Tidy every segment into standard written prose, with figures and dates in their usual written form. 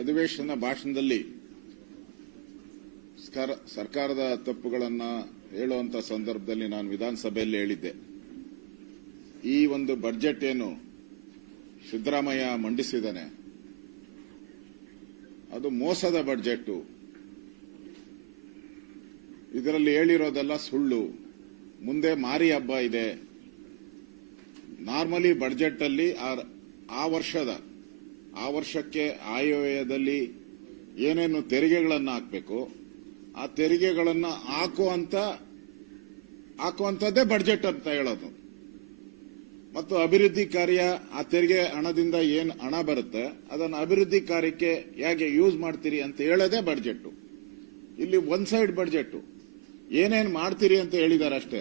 ಅಧಿವೇಶನ ಭಾಷಣದಲ್ಲಿ ಸರ್ಕಾರದ ತಪ್ಪುಗಳನ್ನು ಹೇಳುವಂತ ಸಂದರ್ಭದಲ್ಲಿ ನಾನು ವಿಧಾನಸಭೆಯಲ್ಲಿ ಹೇಳಿದ್ದೆ, ಈ ಒಂದು ಬಜೆಟ್ ಏನು ಸಿದ್ದರಾಮಯ್ಯ ಮಂಡಿಸಿದ್ದಾನೆ ಅದು ಮೋಸದ ಬಜೆಟ್. ಇದರಲ್ಲಿ ಹೇಳಿರೋದೆಲ್ಲ ಸುಳ್ಳು. ಮುಂದೆ ಮಾರಿ ಹಬ್ಬ ಇದೆ. ನಾರ್ಮಲಿ ಬಜೆಟ್ ಅಲ್ಲಿ ಆ ವರ್ಷಕ್ಕೆ ಆಯವ್ಯಯದಲ್ಲಿ ಏನೇನು ತೆರಿಗೆಗಳನ್ನು ಹಾಕಬೇಕು ಆ ತೆರಿಗೆಗಳನ್ನು ಹಾಕುವಂತದ್ದೇ ಬಜೆಟ್ ಅಂತ ಹೇಳೋದು. ಮತ್ತು ಅಭಿವೃದ್ಧಿ ಕಾರ್ಯ, ಆ ತೆರಿಗೆ ಹಣದಿಂದ ಏನು ಹಣ ಬರುತ್ತೆ ಅದನ್ನು ಅಭಿವೃದ್ಧಿ ಕಾರ್ಯಕ್ಕೆ ಹೇಗೆ ಯೂಸ್ ಮಾಡ್ತೀರಿ ಅಂತ ಹೇಳೋದೇ ಬಜೆಟ್. ಇಲ್ಲಿ ಒನ್ ಸೈಡ್ ಬಜೆಟ್. ಏನೇನು ಮಾಡ್ತೀರಿ ಅಂತ ಹೇಳಿದ್ದಾರೆ ಅಷ್ಟೇ,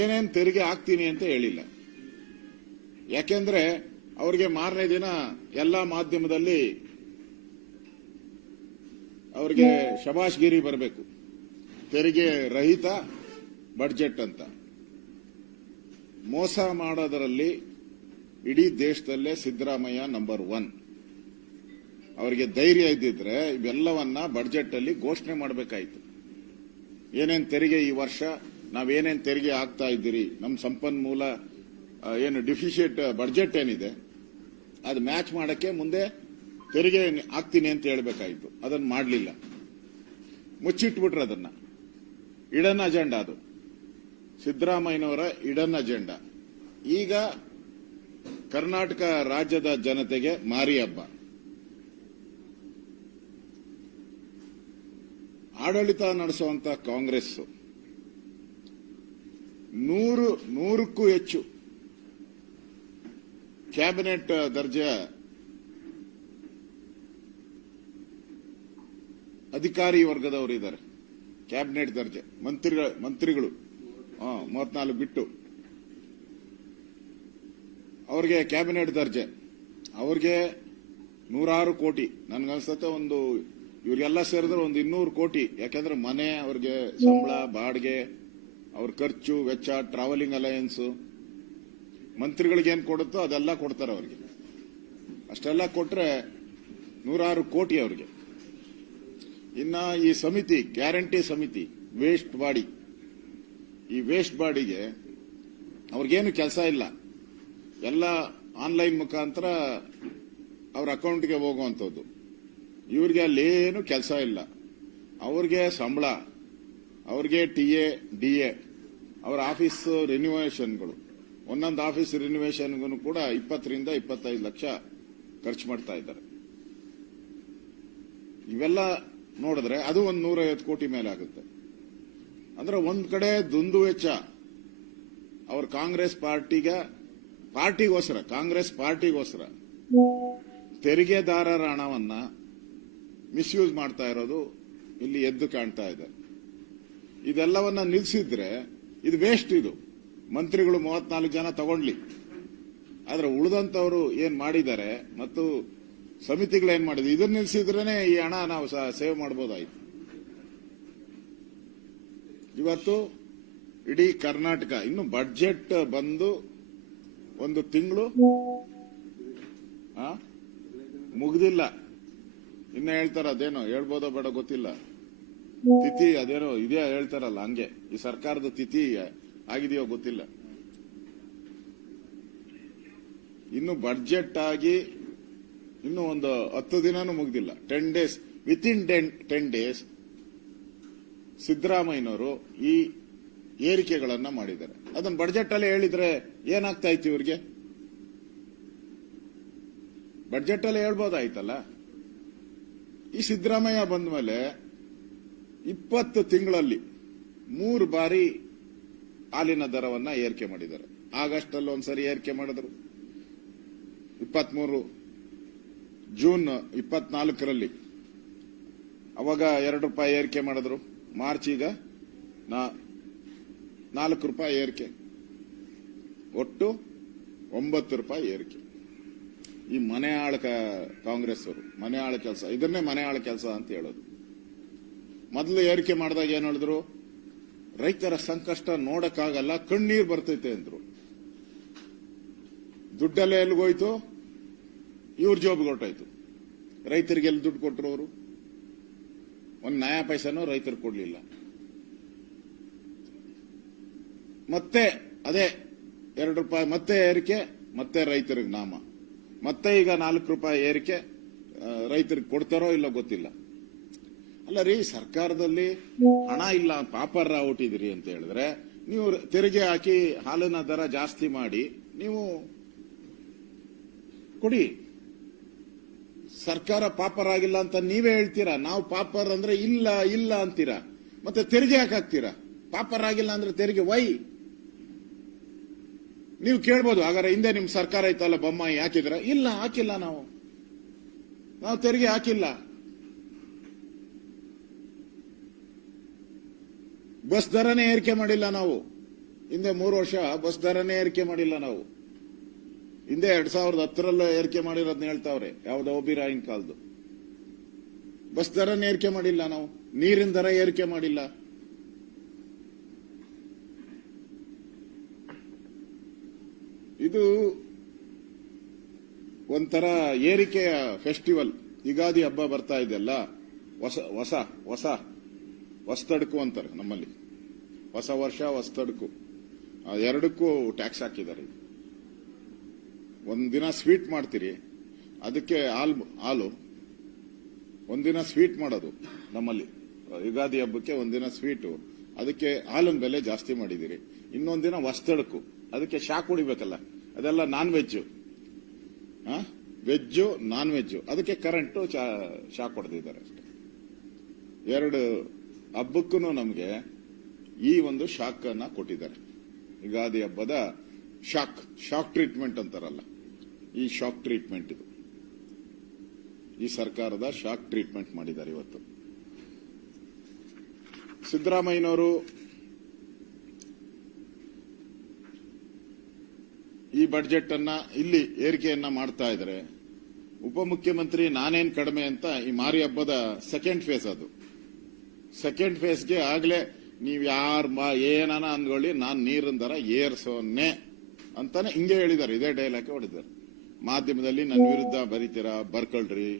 ಏನೇನು ತೆರಿಗೆ ಹಾಕ್ತೀನಿ ಅಂತ ಹೇಳಿಲ್ಲ. ಯಾಕೆಂದ್ರೆ ಅವ್ರಿಗೆ ಮಾರನೇ ದಿನ ಎಲ್ಲಾ ಮಾಧ್ಯಮದಲ್ಲಿ ಅವ್ರಿಗೆ ಶಬಾಷ್ಗಿರಿ ಬರಬೇಕು, ತೆರಿಗೆ ರಹಿತ ಬಜೆಟ್ ಅಂತ. ಮೋಸ ಮಾಡೋದರಲ್ಲಿ ಇಡೀ ದೇಶದಲ್ಲೇ ಸಿದ್ದರಾಮಯ್ಯ ನಂಬರ್ 1. ಅವರಿಗೆ ಧೈರ್ಯ ಇದ್ದಿದ್ರೆ ಇವೆಲ್ಲವನ್ನ ಬಜೆಟ್ ಅಲ್ಲಿ ಘೋಷಣೆ ಮಾಡಬೇಕಾಯಿತು. ಏನೇನು ತೆರಿಗೆ ಈ ವರ್ಷ ನಾವೇನೇನು ತೆರಿಗೆ ಹಾಕ್ತಾ ಇದ್ದೀರಿ, ನಮ್ಮ ಸಂಪನ್ಮೂಲ ಏನು ಡಿಫಿಷಿಯೇಟ್ ಬಜೆಟ್ ಏನಿದೆ ಅದು ಮ್ಯಾಚ್ ಮಾಡಕ್ಕೆ ಮುಂದೆ ತೆರಿಗೆ ಹಾಕ್ತೀನಿ ಅಂತ ಹೇಳಬೇಕಾಯಿತು. ಅದನ್ನು ಮಾಡಲಿಲ್ಲ, ಮುಚ್ಚಿಟ್ಬಿಟ್ರೆ ಅದನ್ನ. ಇಡನ್ ಅಜೆಂಡಾ ಅದು, ಸಿದ್ದರಾಮಯ್ಯನವರ ಇಡನ್ ಅಜೆಂಡಾ. ಈಗ ಕರ್ನಾಟಕ ರಾಜ್ಯದ ಜನತೆಗೆ ಮಾರಿ ಹಬ್ಬ. ಆಡಳಿತ ನಡೆಸುವಂತ ಕಾಂಗ್ರೆಸ್ 100ಕ್ಕೂ ಹೆಚ್ಚು ಕ್ಯಾಬಿನೆಟ್ ದರ್ಜೆಯ ಅಧಿಕಾರಿ ವರ್ಗದವರು ಇದ್ದಾರೆ. ಕ್ಯಾಬಿನೆಟ್ ದರ್ಜೆ ಮಂತ್ರಿಗಳು 34 ಬಿಟ್ಟು ಅವ್ರಿಗೆ ಕ್ಯಾಬಿನೆಟ್ ದರ್ಜೆ. ಅವ್ರಿಗೆ 106 ಕೋಟಿ, ನನ್ಗನ್ಸುತ್ತೆ ಇವರಿಗೆಲ್ಲ ಸೇರಿದ್ರೆ ಒಂದು 200 ಕೋಟಿ. ಯಾಕೆಂದ್ರೆ ಮನೆ, ಅವ್ರಿಗೆ ಸಂಬಳ, ಬಾಡಿಗೆ, ಅವ್ರ ಖರ್ಚು ವೆಚ್ಚ, ಟ್ರಾವೆಲಿಂಗ್ ಅಲಯನ್ಸ್, ಮಂತ್ರಿಗಳಿಗೆ ಏನ್ ಕೊಡುತ್ತೋ ಅದೆಲ್ಲ ಕೊಡ್ತಾರೆ ಅವ್ರಿಗೆ. ಅಷ್ಟೆಲ್ಲ ಕೊಟ್ರೆ 106 ಕೋಟಿ ಅವ್ರಿಗೆ. ಇನ್ನ ಈ ಸಮಿತಿ, ಗ್ಯಾರಂಟಿ ಸಮಿತಿ, ವೇಸ್ಟ್ ಬಾಡಿ, ಈ ವೇಸ್ಟ್ ಬಾಡಿಗೆ ಅವ್ರಿಗೇನು ಕೆಲಸ ಇಲ್ಲ. ಎಲ್ಲ ಆನ್ಲೈನ್ ಮುಖಾಂತರ ಅವ್ರ ಅಕೌಂಟ್ಗೆ ಹೋಗುವಂಥದ್ದು. ಇವ್ರಿಗೆ ಅಲ್ಲೇನು ಕೆಲಸ ಇಲ್ಲ. ಅವ್ರಿಗೆ ಸಂಬಳ, ಅವ್ರಿಗೆ ಟಿಎ, ಡಿಎ, ಅವರ ಆಫೀಸ್ ರಿನ್ಯೂವೇಷನ್ಗಳು, ಒಂದೊಂದು ಆಫೀಸ್ ರಿನ್ಯೂವೇಷನ್ಗೂ ಕೂಡ 20 ರಿಂದ 25 ಲಕ್ಷ ಖರ್ಚು ಮಾಡ್ತಾ ಇದ್ದಾರೆ. ಇವೆಲ್ಲ ನೋಡಿದ್ರೆ ಅದು ಒಂದು 150 ಕೋಟಿ ಮೇಲೆ ಆಗುತ್ತೆ. ಅಂದ್ರೆ ಒಂದ್ ಕಡೆ ದುಂದು ವೆಚ್ಚ ಅವ್ರ ಕಾಂಗ್ರೆಸ್ ಪಾರ್ಟಿಗೋಸ್ಕರ ತೆರಿಗೆದಾರರ ಹಣವನ್ನ ಮಿಸ್ಯೂಸ್ ಮಾಡ್ತಾ ಇರೋದು ಇಲ್ಲಿ ಎದ್ದು ಕಾಣ್ತಾ ಇದೆ. ಇದೆಲ್ಲವನ್ನ ನಿಲ್ಲಿಸಿದ್ರೆ ಇದು ವೇಸ್ಟ್. ಇದು ಮಂತ್ರಿಗಳು 34 ಜನ ತಗೊಂಡ್ಲಿ, ಆದ್ರೆ ಉಳಿದಂತವರು ಏನ್ ಮಾಡಿದ್ದಾರೆ ಮತ್ತು ಸಮಿತಿಗಳೇನ್ ಮಾಡಿದ್ರು ಇದನ್ನ ನಿಲ್ಲಿಸಿದ್ರೇನೆ ಈ ಹಣ ನಾವು ಸೇವ್ ಮಾಡಬಹುದಾಯ್ತು. ಇವತ್ತು ಇಡೀ ಕರ್ನಾಟಕ ಇನ್ನು ಬಜೆಟ್ ಬಂದು ಒಂದು ತಿಂಗಳು ಮುಗ್ದಿಲ್ಲ. ಇನ್ನ ಹೇಳ್ತಾರ, ಅದೇನೋ ಹೇಳ್ಬೋದೋ ಬೇಡ ಗೊತ್ತಿಲ್ಲ, ತಿಥಿ ಅದೇನೋ ಇದೆಯಾ ಹೇಳ್ತಾರಲ್ಲ, ಹಂಗೆ ಈ ಸರ್ಕಾರದ ತಿಥಿ ಆಗಿದೆಯೋ ಗೊತ್ತಿಲ್ಲ. ಇನ್ನು ಬಜೆಟ್ ಆಗಿ ಇನ್ನು ಒಂದು 10 ದಿನನೂ ಮುಗ್ದಿಲ್ಲ. 10 ಡೇಸ್, ವಿತಿನ್ 10 ಡೇಸ್ ಸಿದ್ದರಾಮಯ್ಯನವರು ಈ ಏರಿಕೆಗಳನ್ನ ಮಾಡಿದ್ದಾರೆ. ಅದನ್ನ ಬಜೆಟ್ ಅಲ್ಲಿ ಹೇಳಿದ್ರೆ ಏನಾಗ್ತಾ ಇತ್ತು ಇವ್ರಿಗೆ? ಬಜೆಟ್ ಅಲ್ಲಿ ಹೇಳ್ಬೋದಾಯ್ತಲ್ಲ. ಈ ಸಿದ್ದರಾಮಯ್ಯ ಬಂದ ಮೇಲೆ 20 ತಿಂಗಳಲ್ಲಿ 3 ಬಾರಿ ಹಾಲಿನ ದರವನ್ನ ಏರಿಕೆ ಮಾಡಿದ್ದಾರೆ. ಆಗಸ್ಟ್ ಅಲ್ಲಿ ಒಂದ್ಸರಿ ಏರಿಕೆ ಮಾಡಿದ್ರು, 23 ಜೂನ್ 24ರಲ್ಲಿ ಅವಾಗ 2 ರೂಪಾಯಿ ಏರಿಕೆ ಮಾಡಿದ್ರು. ಮಾರ್ಚ್ ಈಗ 4 ರೂಪಾಯಿ ಏರಿಕೆ, ಒಟ್ಟು 9 ರೂಪಾಯಿ ಏರಿಕೆ. ಈ ಮನೆ ಆಳ ಕಾಂಗ್ರೆಸ್ ಅವರು ಮನೆ ಆಳ ಕೆಲಸ, ಇದನ್ನೇ ಮನೆ ಆಳ ಕೆಲಸ ಅಂತ ಹೇಳೋದು. ಮೊದಲು ಏರಿಕೆ ಮಾಡಿದಾಗ ಏನ್ ಹೇಳಿದ್ರು, ರೈತರ ಸಂಕಷ್ಟ ನೋಡಕ್ಕಾಗಲ್ಲ, ಕಣ್ಣೀರ್ ಬರ್ತೈತೆ ಅಂದ್ರು. ದುಡ್ಡೆಲ್ಲ ಎಲ್ಲಿಗೋಯ್ತು? ಇವ್ರ ಜೋಬ್ಗೆ ಹೊರಟಾಯ್ತು. ರೈತರಿಗೆ ಎಲ್ಲಿ ದುಡ್ಡು ಕೊಟ್ಟರು ಅವರು? ಒಂದು ನಯಾ ಪೈಸನೂ ರೈತರು ಕೊಡ್ಲಿಲ್ಲ. ಮತ್ತೆ ಅದೇ 2 ರೂಪಾಯಿ ಮತ್ತೆ ಏರಿಕೆ, ಮತ್ತೆ ರೈತರಿಗೆ ನಾಮ, ಮತ್ತೆ ಈಗ 4 ರೂಪಾಯಿ ಏರಿಕೆ. ರೈತರಿಗೆ ಕೊಡ್ತಾರೋ ಇಲ್ಲ ಗೊತ್ತಿಲ್ಲ. ಅಲ್ಲ ರೀ, ಸರ್ಕಾರದಲ್ಲಿ ಹಣ ಇಲ್ಲ, ಪಾಪರ ಹುಟ್ಟಿದಿರಿ ಅಂತ ಹೇಳಿದ್ರೆ ನೀವು ತೆರಿಗೆ ಹಾಕಿ ಹಾಲಿನ ದರ ಜಾಸ್ತಿ ಮಾಡಿ ನೀವು ಕೊಡಿ. ಸರ್ಕಾರ ಪಾಪರ್ ಆಗಿಲ್ಲ ಅಂತ ನೀವೇ ಹೇಳ್ತೀರಾ. ನಾವು ಪಾಪರ್ ಅಂದ್ರೆ ಇಲ್ಲ ಇಲ್ಲ ಅಂತೀರಾ, ಮತ್ತೆ ತೆರಿಗೆ ಹಾಕ್ತೀರಾ. ಪಾಪರ್ ಆಗಿಲ್ಲ ಅಂದ್ರೆ ತೆರಿಗೆ ವೈ? ನೀವು ಕೇಳ್ಬೋದು, ಹಾಗಾದ್ರೆ ಹಿಂದೆ ನಿಮ್ ಸರ್ಕಾರ ಇತ್ತಲ್ಲ ಬೊಮ್ಮಾಯಿ ಹಾಕಿದ್ರ? ಇಲ್ಲ, ಹಾಕಿಲ್ಲ. ನಾವು ತೆರಿಗೆ ಹಾಕಿಲ್ಲ. ಬಸ್ ದರನೇ ಏರಿಕೆ ಮಾಡಿಲ್ಲ ನಾವು. ಹಿಂದೆ 3 ವರ್ಷ ಬಸ್ ದರನೇ ಏರಿಕೆ ಮಾಡಿಲ್ಲ ನಾವು. ಹಿಂದೆ 2010 ಏರಿಕೆ ಮಾಡಿರೋದನ್ನ ಹೇಳ್ತಾವ್ರೆ, ಯಾವ್ದೋ ಒಬಿರಾಯಿನ ಕಾಲದ್ದು. ಬಸ್ ದರನೇ ಏರಿಕೆ ಮಾಡಿಲ್ಲ ನಾವು. ನೀರಿನ ದರ ಏರಿಕೆ ಮಾಡಿಲ್ಲ. ಇದು ಒಂಥರ ಏರಿಕೆಯ ಫೆಸ್ಟಿವಲ್. ಯುಗಾದಿ ಹಬ್ಬ ಬರ್ತಾ ಇದೆಯಲ್ಲ, ಹೊಸತಡುಕು ಅಂತಾರೆ ನಮ್ಮಲ್ಲಿ. ಹೊಸ ವರ್ಷ ಹೊಸತಡುಕು, ಎರಡಕ್ಕೂ ಟ್ಯಾಕ್ಸ್ ಹಾಕಿದ್ದಾರೆ. ಒಂದಿನ ಸ್ವೀಟ್ ಮಾಡ್ತೀರಿ, ಅದಕ್ಕೆ ಹಾಲು. ಒಂದಿನ ಸ್ವೀಟ್ ಮಾಡೋದು ನಮ್ಮಲ್ಲಿ ಯುಗಾದಿ ಹಬ್ಬಕ್ಕೆ, ಒಂದಿನ ಸ್ವೀಟು, ಅದಕ್ಕೆ ಹಾಲಿನ ಬೆಲೆ ಜಾಸ್ತಿ ಮಾಡಿದಿರಿ. ಇನ್ನೊಂದಿನ ಹೊಸತಡುಕು, ಅದಕ್ಕೆ ಶಾಕ್ ಹೊಡಿಬೇಕಲ್ಲ, ಅದೆಲ್ಲ non veg. Veg non veg, ಅದಕ್ಕೆ ಕರೆಂಟು ಶಾಕ್ ಹೊಡೆದಿದ್ದಾರೆ ಅಷ್ಟೇ. 2 ಹಬ್ಬಕ್ಕೂ ನಮಗೆ ಈ ಒಂದು ಶಾಕ್ ಅನ್ನ ಕೊಟ್ಟಿದ್ದಾರೆ. ಯುಗಾದಿ ಹಬ್ಬದ ಶಾಕ್ ಟ್ರೀಟ್ಮೆಂಟ್ ಅಂತಾರಲ್ಲ, ಈ ಶಾಕ್ ಟ್ರೀಟ್ಮೆಂಟ್ ಇದು. ಈ ಸರ್ಕಾರದ ಶಾಕ್ ಟ್ರೀಟ್ಮೆಂಟ್ ಮಾಡಿದ್ದಾರೆ ಇವತ್ತು. ಸಿದ್ದರಾಮಯ್ಯನವರು ಈ ಬಡ್ಜೆಟ್ ಅನ್ನ ಇಲ್ಲಿ ಏರಿಕೆಯನ್ನ ಮಾಡ್ತಾ ಇದ್ರೆ, ಉಪಮುಖ್ಯಮಂತ್ರಿ ನಾನೇನ್ ಕಡಿಮೆ ಅಂತ ಈ ಮಾರಿ ಹಬ್ಬದ ಸೆಕೆಂಡ್ ಫೇಸ್ ಅದು. ಸೆಕೆಂಡ್ ಫೇಸ್ಗೆ ಆಗ್ಲೇ ನೀವ್ ಏನಾನ ಅಂದ್ಕೊಳ್ಳಿ, ನಾನ್ ನೀರಿನ ದರ ಏರ್ಸೋನೆ ಅಂತಾನೆ ಹಿಂಗೆ ಹೇಳಿದ್ದಾರೆ. ಇದೇ ಡೈಲಾಗ್ ಹೊಡಿದ್ದಾರೆ. ಮಾಧ್ಯಮದಲ್ಲಿ ನನ್ನ ವಿರುದ್ಧ ಬರೀತೀರಾ, ಬರ್ಕೊಳ್ರಿ,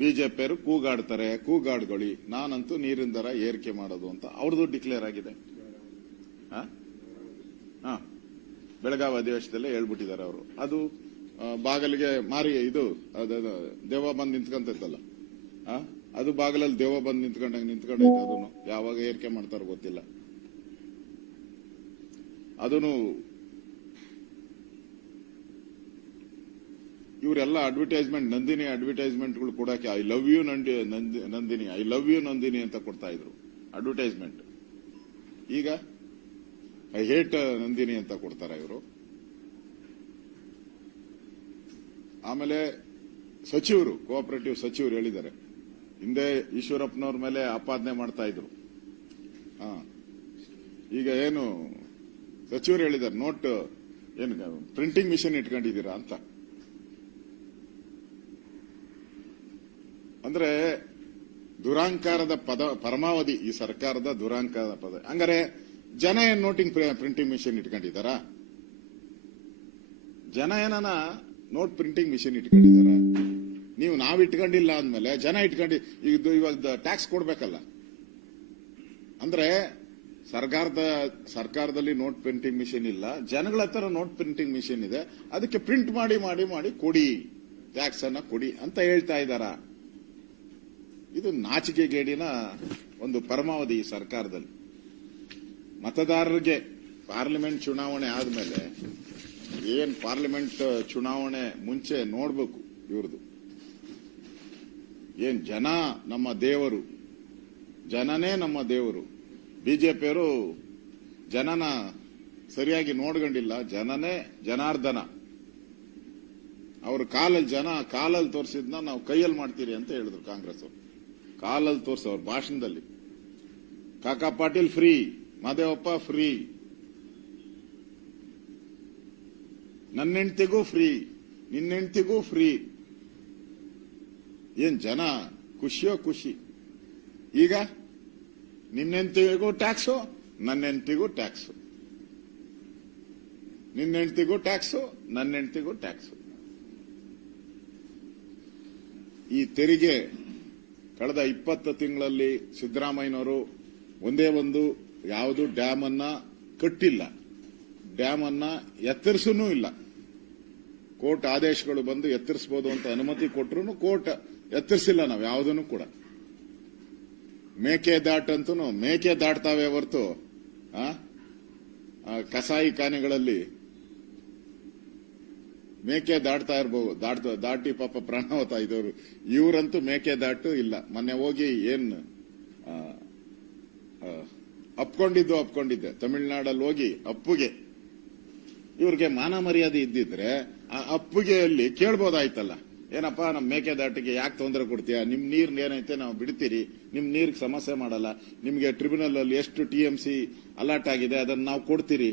ಬಿಜೆಪಿಯವರು ಕೂಗಾಡ್ತಾರೆ, ಕೂಗಾಡ್ಕೊಳ್ಳಿ, ನಾನಂತೂ ನೀರಿನ ದರ ಏರಿಕೆ ಮಾಡೋದು ಅಂತ ಅವ್ರದ್ದು ಡಿಕ್ಲೇರ್ ಆಗಿದೆ. ಬೆಳಗಾವಿ ಅಧಿವೇಶನದಲ್ಲೇ ಹೇಳ್ಬಿಟ್ಟಿದ್ದಾರೆ ಅವರು. ಅದು ಬಾಗಲಿಗೆ ಮಾರಿ ಇದು ದೆವ್ವ ಬಂದು ನಿಂತ್ಕೊಂತೈತಲ್ಲ, ಅದು ಬಾಗಲಲ್ಲಿ ದೆವ್ವ ಬಂದು ನಿಂತ್ಕೊಂಡೈತೆ. ಅದನ್ನು ಯಾವಾಗ ಏರಿಕೆ ಮಾಡ್ತಾರೋ ಗೊತ್ತಿಲ್ಲ. ಅದನ್ನು ಇವರೆಲ್ಲ ಅಡ್ವರ್ಟೈಸ್ಮೆಂಟ್, ನಂದಿನಿ ಅಡ್ವರ್ಟೈಸ್ಮೆಂಟ್ಗಳು ಕೊಡಕ್ಕೆ I love you Nandini, I love you Nandini ಅಂತ ಕೊಡ್ತಾ ಇದ್ರು ಅಡ್ವರ್ಟೈಸ್ಮೆಂಟ್. ಈಗ ಐ ಹೇಟ್ ನಂದಿನಿ ಅಂತ ಕೊಡ್ತಾರೆ ಇವರು. ಆಮೇಲೆ ಸಚಿವರು, ಕೋಆಪರೇಟಿವ್ ಸಚಿವರು ಹೇಳಿದ್ದಾರೆ, ಹಿಂದೆ ಈಶ್ವರಪ್ಪನವ್ರ ಮೇಲೆ ಆಪಾದನೆ ಮಾಡ್ತಾ ಇದ್ರು. ಈಗ ಏನು ಸಚಿವರು ಹೇಳಿದ್ದಾರೆ, ನೋಟ್ ಏನು ಪ್ರಿಂಟಿಂಗ್ ಮಿಷನ್ ಇಟ್ಕೊಂಡಿದ್ದೀರಾ ಅಂತ. ಅಂದ್ರೆ ದುರಾಂಕಾರದ ಪರಮಾವಧಿ ಈ ಸರ್ಕಾರದ ದುರಾಂಕಾರದ ಪದ. ಹಂಗಾರೆ ಜನ ಏನ್ ಪ್ರಿಂಟಿಂಗ್ ಮಿಷನ್ ಇಟ್ಕೊಂಡಿದ್ದಾರಾ? ಜನ ಏನಾನ ನೋಟ್ ಪ್ರಿಂಟಿಂಗ್ ಮಿಷನ್ ಇಟ್ಕೊಂಡಿದ್ದಾರ? ನೀವು ನಾವ್ ಇಟ್ಕೊಂಡಿಲ್ಲ ಅಂದ್ಮೇಲೆ ಜನ ಇವಾಗ ಟ್ಯಾಕ್ಸ್ ಕೊಡ್ಬೇಕಲ್ಲ. ಅಂದ್ರೆ ಸರ್ಕಾರದಲ್ಲಿ ನೋಟ್ ಪ್ರಿಂಟಿಂಗ್ ಮಿಷನ್ ಇಲ್ಲ, ಜನಗಳ ಹತ್ರ ನೋಟ್ ಪ್ರಿಂಟಿಂಗ್ ಮಿಷನ್ ಇದೆ. ಅದಕ್ಕೆ ಪ್ರಿಂಟ್ ಮಾಡಿ ಮಾಡಿ ಮಾಡಿ ಕೊಡಿ, ಟ್ಯಾಕ್ಸ್ ಅನ್ನ ಕೊಡಿ ಅಂತ ಹೇಳ್ತಾ ಇದ್ದಾರ. ಇದು ನಾಚಿಕೆಗೇಡಿನ ಒಂದು ಪರಮಾವಧಿ ಈ ಸರ್ಕಾರದಲ್ಲಿ. ಮತದಾರರಿಗೆ ಪಾರ್ಲಿಮೆಂಟ್ ಚುನಾವಣೆ ಆದ್ಮೇಲೆ, ಏನ್ ಪಾರ್ಲಿಮೆಂಟ್ ಚುನಾವಣೆ ಮುಂಚೆ ನೋಡ್ಬೇಕು ಇವ್ರದ್ದು. ಏನ್ ಜನ ನಮ್ಮ ದೇವರು, ಜನನೇ ನಮ್ಮ ದೇವರು. ಬಿಜೆಪಿಯವರು ಜನನ ಸರಿಯಾಗಿ ನೋಡ್ಕೊಂಡಿಲ್ಲ. ಜನನೇ ಜನಾರ್ದನ. ಅವ್ರ ಕಾಲಲ್ಲಿ ತೋರಿಸಿದ್ನ ನಾವು ಕೈಯಲ್ಲಿ ಮಾಡ್ತೀರಿ ಅಂತ ಹೇಳಿದ್ರು ಕಾಂಗ್ರೆಸ್ ಅವರು. ಕಾಲಲ್ಲಿ ತೋರಿಸೋರು ಭಾಷಣದಲ್ಲಿ. ಕಾಕಾ ಪಾಟೀಲ್ ಫ್ರೀ, ಮಾದೇವಪ್ಪ ಫ್ರೀ, ನನ್ನ ಹೆಂಡತಿಗೂ ಫ್ರೀ, ನಿನ್ನ ಹೆಂಡತಿಗೂ ಫ್ರೀ. ಏನ್ ಜನ ಖುಷಿಯೋ ಖುಷಿ. ಈಗ ನಿನ್ನ ಹೆಂಡತಿಗೂ ಟ್ಯಾಕ್ಸು, ನನ್ನ ಹೆಂಡತಿಗೂ ಟ್ಯಾಕ್ಸು, ನಿನ್ನ ಹೆಂಡತಿಗೂ ಟ್ಯಾಕ್ಸು, ನನ್ನ ಹೆಂಡತಿಗೂ ಟ್ಯಾಕ್ಸು. ಈ ತೆರಿಗೆ ಕಳೆದ 20 ತಿಂಗಳಲ್ಲಿ ಸಿದ್ದರಾಮಯ್ಯನವರು ಒಂದೇ ಒಂದು ಯಾವುದು ಡ್ಯಾಮ್ ಅನ್ನ ಕಟ್ಟಿಲ್ಲ, ಡ್ಯಾಮ್ ಅನ್ನ ಎತ್ತರಿಸೂ ಇಲ್ಲ. ಕೋರ್ಟ್ ಆದೇಶಗಳು ಬಂದು ಎತ್ತರಿಸಬಹುದು ಅಂತ ಅನುಮತಿ ಕೊಟ್ಟರು ಕೋರ್ಟ್ ಎತ್ತರಿಸಿಲ್ಲ ನಾವು ಯಾವುದನ್ನು ಕೂಡ. ಮೇಕೆದಾಟು ಅಂತೂ ಮೇಕೆ ದಾಟ್ತಾವೆ ಹೊರತು ಕಸಾಯಿ ಖಾನೆಗಳಲ್ಲಿ ಮೇಕೆ ದಾಟ್ತಾ ಇರ್ಬೋದು, ದಾಟಿ ಪಾಪ ಪ್ರಾಣವತ ಇದ್ದವರು. ಇವರಂತೂ ಮೇಕೆ ದಾಟು ಇಲ್ಲ. ಮೊನ್ನೆ ಹೋಗಿ ಅಪ್ಕೊಂಡಿದ್ದೆ ತಮಿಳುನಾಡಲ್ಲಿ ಹೋಗಿ ಅಪ್ಪುಗೆ, ಇವ್ರಿಗೆ ಮಾನ ಮರ್ಯಾದೆ ಇದ್ದಿದ್ರೆ ಆ ಅಪ್ಪುಗೆಯಲ್ಲಿ ಕೇಳ್ಬೋದಾಯ್ತಲ್ಲ, ಏನಪ್ಪಾ ನಮ್ಮ ಮೇಕೆದಾಟಿಗೆ ಯಾಕೆ ತೊಂದರೆ ಕೊಡ್ತೀಯಾ, ನಿಮ್ ನೀರ್ ಏನೈತೆ ನಾವು ಬಿಡ್ತೀರಿ, ನಿಮ್ ನೀರ್ಗೆ ಸಮಸ್ಯೆ ಮಾಡಲ್ಲ, ನಿಮ್ಗೆ ಟ್ರಿಬ್ಯುನಲ್ ಅಲ್ಲಿ ಎಷ್ಟು TMC ಅಲಾಟ್ ಆಗಿದೆ ಅದನ್ನ ನಾವು ಕೊಡ್ತೀರಿ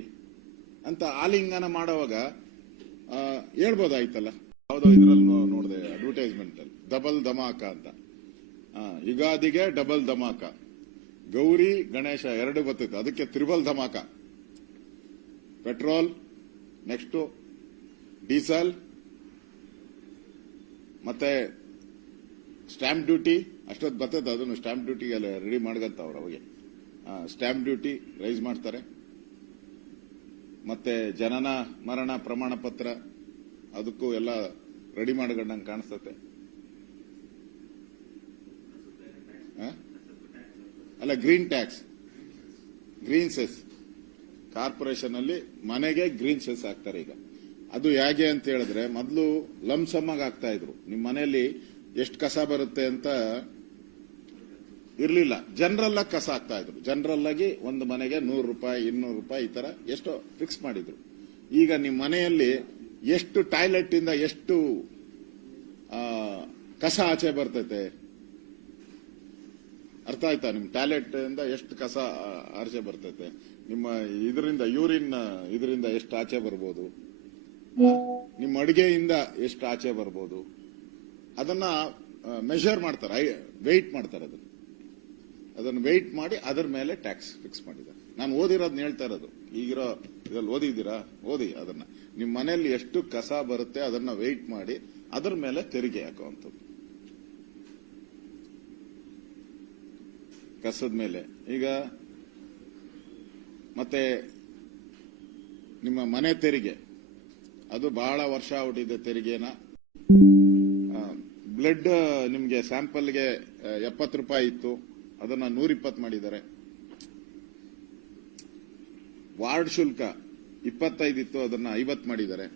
ಅಂತ ಆಲಿಂಗನ ಮಾಡುವಾಗ ಹೇಳ್ಬೋದಾಯ್ತಲ್ಲ. ಯಾವುದೋ ಇದ್ರಲ್ಲಿ ನೋಡಿದೆ ಅಡ್ವರ್ಟೈಸ್ಮೆಂಟ್ ಅಲ್ಲಿ, ಡಬಲ್ ಧಮಾಕ ಅಂತ. ಯುಗಾದಿಗೆ ಡಬಲ್ ಧಮಾಕ, ಗೌರಿ ಗಣೇಶ ಎರಡು ಬರ್ತೈತೆ, ಅದಕ್ಕೆ triple dhamaka. Petrol, next diesel, ಮತ್ತೆ ಸ್ಟಾಂಪ್ ಡ್ಯೂಟಿ ಅಷ್ಟೊತ್ತು ಬರ್ತದೆ. ಅದನ್ನು ಸ್ಟಾಂಪ್ ಡ್ಯೂಟಿಗೆಲ್ಲ ರೆಡಿ ಮಾಡ್ಕಂತವ್ರು. ಅವಾಗ ಸ್ಟಾಂಪ್ ಡ್ಯೂಟಿ ರೈಸ್ ಮಾಡ್ತಾರೆ. ಮತ್ತೆ ಜನನ ಮರಣ ಪ್ರಮಾಣ ಪತ್ರ ಅದಕ್ಕೂ ಎಲ್ಲ ರೆಡಿ ಮಾಡ್ಕೊಂಡಂಗೆ ಕಾಣಿಸ್ತತೆ. ಅಲ್ಲ, green tax, green cess corporation ಅಲ್ಲಿ ಮನೆಗೆ ಗ್ರೀನ್ ಸೆಸ್ ಹಾಕ್ತಾರೆ ಈಗ. ಅದು ಹೇಗೆ ಅಂತ ಹೇಳಿದ್ರೆ, ಮೊದಲು ಲಂಸಮ್ ಆಗಿ ಆಗ್ತಾ ಇದ್ರು. ನಿಮ್ಮ ಮನೆಯಲ್ಲಿ ಎಷ್ಟು ಕಸ ಬರುತ್ತೆ ಅಂತ ಇರ್ಲಿಲ್ಲ, ಜನರಲ್ ಆಗಿ ಕಸ ಹಾಕ್ತಾ ಇದ್ರು. ಜನರಲ್ ಆಗಿ ಒಂದು ಮನೆಗೆ 100 ರೂಪಾಯಿ 200 ರೂಪಾಯಿ ಈ ತರ ಎಷ್ಟೋ ಫಿಕ್ಸ್ ಮಾಡಿದ್ರು. ಈಗ ನಿಮ್ಮ ಮನೆಯಲ್ಲಿ ಎಷ್ಟು ಟಾಯ್ಲೆಟ್ ಇಂದ ಎಷ್ಟು ಕಸ ಆಚೆ ಬರ್ತೈತೆ ಅರ್ಥ ಆಯ್ತಾ? ನಿಮ್ ಟಾಯ್ಲೆಟ್ ಇಂದ ಎಷ್ಟು ಕಸ ಆಚೆ ಬರ್ತೈತೆ, ನಿಮ್ಮ ಇದರಿಂದ ಯೂರಿನ್ ಇದರಿಂದ ಎಷ್ಟು ಆಚೆ ಬರ್ಬೋದು, ನಿಮ್ಮ ಅಡುಗೆಯಿಂದ ಎಷ್ಟು ಆಚೆ ಬರ್ಬೋದು, ಅದನ್ನ ಮೆಷರ್ ಮಾಡ್ತಾರೆ, ವೆಯ್ಟ್ ಮಾಡ್ತಾರೆ. ಅದನ್ನು ವೆಯ್ಟ್ ಮಾಡಿ ಅದರ ಮೇಲೆ ಟ್ಯಾಕ್ಸ್ ಫಿಕ್ಸ್ ಮಾಡಿದ್ದಾರೆ. ನಾನು ಓದಿರೋದನ್ನ ಹೇಳ್ತಾ ಇರೋದು. ಈಗಿರೋ ಇದ್ರಲ್ಲಿ ಓದಿದ್ದೀರಾ? ಓದಿ ಅದನ್ನ. ನಿಮ್ಮ ಮನೆಯಲ್ಲಿ ಎಷ್ಟು ಕಸ ಬರುತ್ತೆ ಅದನ್ನ ವೆಯ್ಟ್ ಮಾಡಿ ಅದರ ಮೇಲೆ ತೆರಿಗೆ ಹಾಕುವಂಥದ್ದು. ಕಸದ ಮೇಲೆ. ಈಗ ಮತ್ತೆ ನಿಮ್ಮ ಮನೆ ತೆರಿಗೆ, ಅದು ಬಹಳ ವರ್ಷ ಆಗ್ಬಿಟ್ಟಿದೆ ತೆರಿಗೆನ. ಬ್ಲಡ್ ನಿಮ್ಗೆ ಸ್ಯಾಂಪಲ್ಗೆ 70 ರೂಪಾಯಿ ಇತ್ತು, ಅದನ್ನ 120 ಮಾಡಿದ್ದಾರೆ. ವಾರ್ಡ್ ಶುಲ್ಕ 25 ಇತ್ತು, ಅದನ್ನ 50 ಮಾಡಿದ್ದಾರೆ.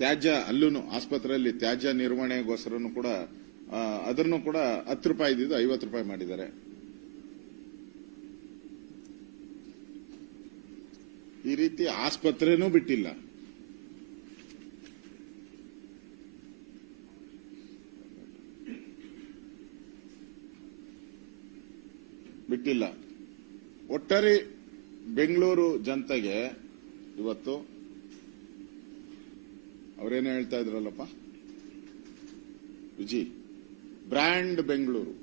ತ್ಯಾಜ್ಯ ಅಲ್ಲೂ ಆಸ್ಪತ್ರೆಯಲ್ಲಿ ತ್ಯಾಜ್ಯ ನಿರ್ವಹಣೆಗೋಸ್ಕರನು ಕೂಡ ಅದನ್ನು ಕೂಡ 10 ರೂಪಾಯಿ ಇದ್ದಿದ್ದು 50 ರೂಪಾಯಿ ಮಾಡಿದ್ದಾರೆ. ಈ ರೀತಿ ಆಸ್ಪತ್ರೆನೂ ಬಿಟ್ಟಿಲ್ಲ. ಒಟ್ಟಾರೆ ಬೆಂಗಳೂರು ಜನತೆಗೆ ಇವತ್ತು ಅವರೇನು ಹೇಳ್ತಾ ಇದ್ರಲ್ಲಪ್ಪ ವಿಜಿ, ಬ್ರ್ಯಾಂಡ್ ಬೆಂಗಳೂರು,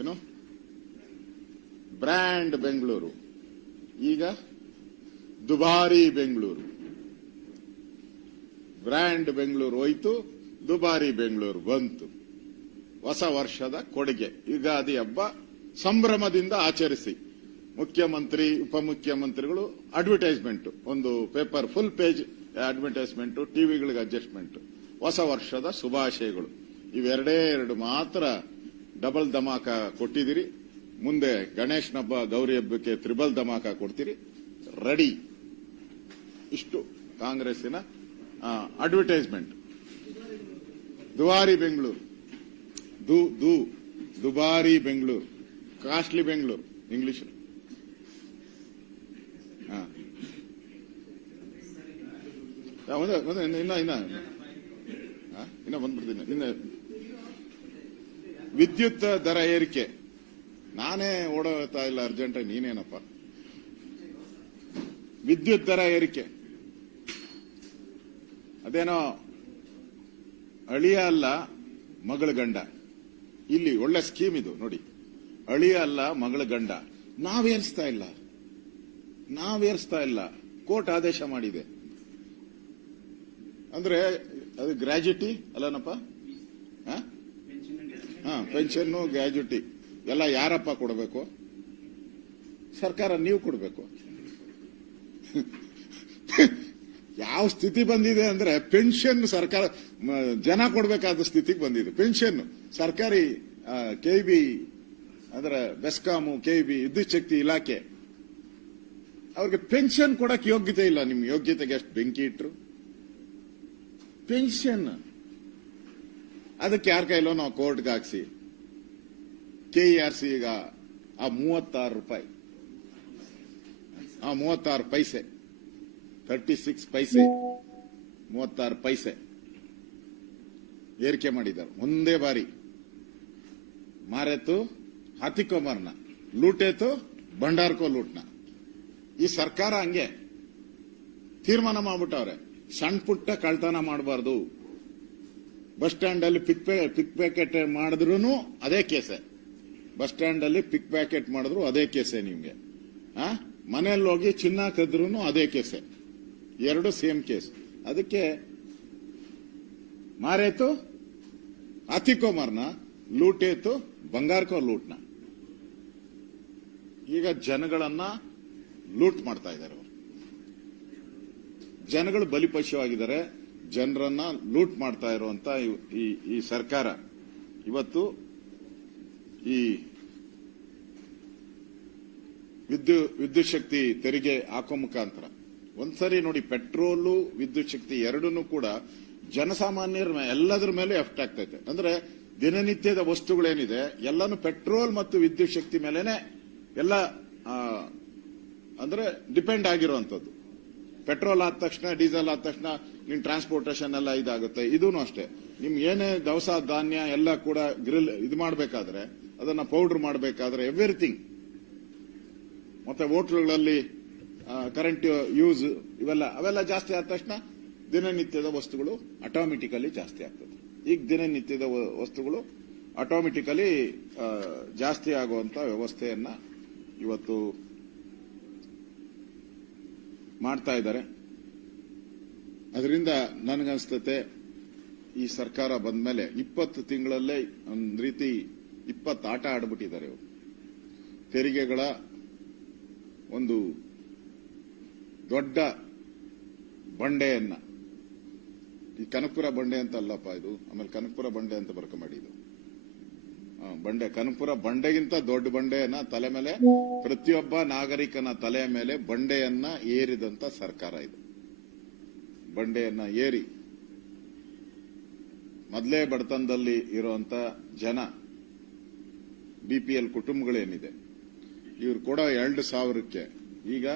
ಏನು ಬ್ರ್ಯಾಂಡ್ ಬೆಂಗಳೂರು, ಈಗ ದುಬಾರಿ ಬೆಂಗಳೂರು. ಬ್ರ್ಯಾಂಡ್ ಬೆಂಗಳೂರು ಹೋಯ್ತು, ದುಬಾರಿ ಬೆಂಗಳೂರು ಬಂತು. ಹೊಸ ವರ್ಷದ ಕೊಡುಗೆ ಯುಗಾದಿ ಹಬ್ಬ ಸಂಭ್ರಮದಿಂದ ಆಚರಿಸಿ. ಮುಖ್ಯಮಂತ್ರಿ ಉಪಮುಖ್ಯಮಂತ್ರಿಗಳು ಅಡ್ವರ್ಟೈಸ್ಮೆಂಟ್, ಒಂದು ಪೇಪರ್ ಫುಲ್ ಪೇಜ್ ಅಡ್ವರ್ಟೈಸ್ಮೆಂಟ್, ಟಿವಿಗಳಿಗೆ ಅಡ್ಜಸ್ಟ್ಮೆಂಟ್, ಹೊಸ ವರ್ಷದ ಶುಭಾಶಯಗಳು. ಇವೆರಡೇ ಎರಡು ಮಾತ್ರ ಡಬಲ್ ಧಮಾಕ ಕೊಟ್ಟಿದ್ದೀರಿ. ಮುಂದೆ ಗಣೇಶನ ಹಬ್ಬ ಗೌರಿ ಹಬ್ಬಕ್ಕೆ ತ್ರಿಬಲ್ ಧಮಾಕ ಕೊಡ್ತೀರಿ. ರೆಡಿ. ಇಷ್ಟು ಕಾಂಗ್ರೆಸ್ಸಿನ ಅಡ್ವರ್ಟೈಸ್ಮೆಂಟ್. ದುಬಾರಿ ಬೆಂಗಳೂರು, ದುಬಾರಿ ಬೆಂಗಳೂರು, ಕಾಸ್ಟ್ಲಿ ಬೆಂಗಳೂರು ಇಂಗ್ಲಿಷ್. ಇನ್ನ ಬಂದ್ಬಿಡ್ತೀನಿ. ಇನ್ನ ವಿದ್ಯುತ್ ದರ ಏರಿಕೆ, ನಾನೇ ಓಡೋತಾ ಇಲ್ಲ ಅರ್ಜೆಂಟ್, ನೀನೇನಪ್ಪ. ವಿದ್ಯುತ್ ದರ ಏರಿಕೆ ಅದೇನೋ ಅಳಿಯ ಅಲ್ಲ ಮಗಳ ಗಂಡ. ಇಲ್ಲಿ ಒಳ್ಳೆ ಸ್ಕೀಮ್ ಇದು ನೋಡಿ. ಅಳಿಯ ಅಲ್ಲ ಮಗಳ ಗಂಡ. ನಾವೇರಿಸ್ತಾ ಇಲ್ಲ, ಕೋರ್ಟ್ ಆದೇಶ ಮಾಡಿದೆ. ಅಂದ್ರೆ ಅದು ಗ್ರಾಜ್ಯುಟಿ ಅಲ್ಲನಪ್ಪ, ಪೆನ್ಷನ್ ಗ್ರಾಜ್ಯುಟಿ ಎಲ್ಲ ಯಾರಪ್ಪ ಕೊಡಬೇಕು? ಸರ್ಕಾರ, ನೀವು ಕೊಡಬೇಕು. ಯಾವ ಸ್ಥಿತಿ ಬಂದಿದೆ ಅಂದ್ರೆ ಪೆನ್ಷನ್ ಸರ್ಕಾರ ಜನ ಕೊಡಬೇಕಾದ ಸ್ಥಿತಿಗೆ ಬಂದಿದೆ. ಪೆನ್ಷನ್ ಸರ್ಕಾರಿ ಕೆಬಿ ಅಂದ್ರೆ ಬೆಸ್ಕಾಮು, ಕೆಬಿ, ವಿದ್ಯುತ್ ಶಕ್ತಿ ಇಲಾಖೆ ಅವ್ರಿಗೆ ಪೆನ್ಷನ್ ಕೊಡಕ್ ಯೋಗ್ಯತೆ ಇಲ್ಲ. ನಿಮ್ ಯೋಗ್ಯತೆಗೆ ಎಷ್ಟು ಬೆಂಕಿ ಇಟ್ರು ಪೆನ್ಷನ್. ಅದಕ್ಕೆ ಯಾರ ಕೈಲೋ ನಾವು ಕೋರ್ಟ್ಗೆ ಹಾಕ್ಸಿ KERC ಈಗ ಆ 36 ರೂಪಾಯಿ, 36 ಪೈಸೆ, 36 ಪೈಸೆ, 36 ಪೈಸೆ ಏರಿಕೆ ಮಾಡಿದ್ದಾರೆ ಒಂದೇ ಬಾರಿ. ಮಾರೇತು ಹಾತಿಕೋ ಮಾರ್ನ, ಲೂಟೇತು ಭಂಡಾರ್ಕೋ ಲೂಟ್ನ. ಈ ಸರ್ಕಾರ ಹಂಗೆ ತೀರ್ಮಾನ ಮಾಡ್ಬಿಟ್ಟವ್ರೆ, ಸಣ್ಣ ಪುಟ್ಟ ಕಳ್ತನ ಮಾಡಬಾರ್ದು. ಬಸ್ ಸ್ಟ್ಯಾಂಡ್ ಅಲ್ಲಿ ಪಿಕ್ ಪ್ಯಾಕೆಟ್ ಮಾಡಿದ್ರು ಅದೇ ಕೇಸೆ, ಬಸ್ ಸ್ಟ್ಯಾಂಡ್ ಅಲ್ಲಿ ಪಿಕ್ ಪ್ಯಾಕೆಟ್ ಮಾಡಿದ್ರು ಅದೇ ಕೇಸೆ. ನಿಮ್ಗೆ ಮನೆಯಲ್ಲಿ ಹೋಗಿ ಚಿನ್ನ ಕದ್ರೂ ಅದೇ ಕೇಸೆ, ಎರಡು ಸೇಮ್ ಕೇಸ್. ಅದಕ್ಕೆ ಮಾರೇತು ಹಾತಿಕೋ ಮಾರ್ನ, ಲೂಟೇತು ಬಂಗಾರಕೋ ಲೂಟ್ನ. ಈಗ ಜನಗಳನ್ನ ಲೂಟ್ ಮಾಡ್ತಾ ಇದ್ದಾರೆ ಅವರು. ಜನಗಳು ಬಲಿಪಶುವಾಗಿದ್ದಾರೆ, ಜನರನ್ನ ಲೂಟ್ ಮಾಡ್ತಾ ಇರುವಂತ ಈ ಸರ್ಕಾರ ಇವತ್ತು ಈ ವಿದ್ಯುತ್ ಶಕ್ತಿ ತೆರಿಗೆ ಹಾಕೋ ಮುಖಾಂತರ ಒಂದ್ಸರಿ ನೋಡಿ, ಪೆಟ್ರೋಲು ವಿದ್ಯುತ್ ಶಕ್ತಿ ಎರಡನ್ನೂ ಕೂಡ ಜನಸಾಮಾನ್ಯರ ಎಲ್ಲದರ ಮೇಲೆ ಎಫೆಕ್ಟ್ ಆಗ್ತೈತೆ. ಅಂದ್ರೆ ದಿನನಿತ್ಯದ ವಸ್ತುಗಳೇನಿದೆ ಎಲ್ಲಾನು ಪೆಟ್ರೋಲ್ ಮತ್ತು ವಿದ್ಯುತ್ ಶಕ್ತಿ ಮೇಲೆನೆ ಎಲ್ಲ ಅಂದ್ರೆ ಡಿಪೆಂಡ್ ಆಗಿರುವಂತದ್ದು. ಪೆಟ್ರೋಲ್ ಆದ ತಕ್ಷಣ, ಡೀಸೆಲ್ ಆದ ತಕ್ಷಣ ನಿಮ್ ಟ್ರಾನ್ಸ್ಪೋರ್ಟೇಷನ್ ಎಲ್ಲ ಇದಾಗುತ್ತೆ. ಇದೂ ಅಷ್ಟೇ, ನಿಮ್ ಏನೇ ದವಸ ಧಾನ್ಯ ಎಲ್ಲ ಕೂಡ ಗ್ರಿಲ್ ಇದು ಮಾಡಬೇಕಾದ್ರೆ, ಅದನ್ನ ಪೌಡರ್ ಮಾಡಬೇಕಾದ್ರೆ ಎವ್ರಿಥಿಂಗ್, ಮತ್ತೆ ಹೋಟ್ಲುಗಳಲ್ಲಿ ಕರೆಂಟ್ ಯೂಸ್ ಅವೆಲ್ಲ ಜಾಸ್ತಿ ಆದ ತಕ್ಷಣ ದಿನನಿತ್ಯದ ವಸ್ತುಗಳು ಆಟೋಮೆಟಿಕಲಿ ಜಾಸ್ತಿ ಆಗ್ತದೆ. ಈಗ ದಿನನಿತ್ಯದ ವಸ್ತುಗಳು ಆಟೋಮೆಟಿಕಲಿ ಜಾಸ್ತಿ ಆಗುವಂತ ವ್ಯವಸ್ಥೆಯನ್ನ ಇವತ್ತು ಮಾಡ್ತಾ ಇದ್ದಾರೆ. ಅದರಿಂದ ನನಗನ್ಸ್ತತೆ ಈ ಸರ್ಕಾರ ಬಂದ ಮೇಲೆ 20 ತಿಂಗಳಲ್ಲೇ ಒಂದ್ ರೀತಿ 20 ಆಟ ಆಡ್ಬಿಟ್ಟಿದ್ದಾರೆ ಇವರು. ತೆರಿಗೆಗಳ ಒಂದು ದೊಡ್ಡ ಬಂಡೆಯನ್ನ, ಈ ಕನಕಪುರ ಬಂಡೆ ಅಂತ ಅಲ್ಲಪ್ಪ ಇದು, ಆಮೇಲೆ ಕನಕಪುರ ಬಂಡೆ ಅಂತ ಬರ್ಕೊಂಬಿಡಿದು ಬಂಡೆ. ಕನಕಪುರ ಬಂಡೆಗಿಂತ ದೊಡ್ಡ ಬಂಡೆಯನ್ನ ತಲೆ ಮೇಲೆ, ಪ್ರತಿಯೊಬ್ಬ ನಾಗರಿಕನ ತಲೆಯ ಮೇಲೆ ಬಂಡೆಯನ್ನ ಏರಿದಂತ ಸರ್ಕಾರ ಇದು. ಬಂಡೆಯನ್ನ ಏರಿ ಮೊದಲೇ ಬಡತನದಲ್ಲಿ ಇರುವಂತ ಜನ, BPL ಕುಟುಂಬಗಳೇನಿದೆ, ಇವ್ರು ಕೊಡೋ 2,000ಕ್ಕೆ ಈಗ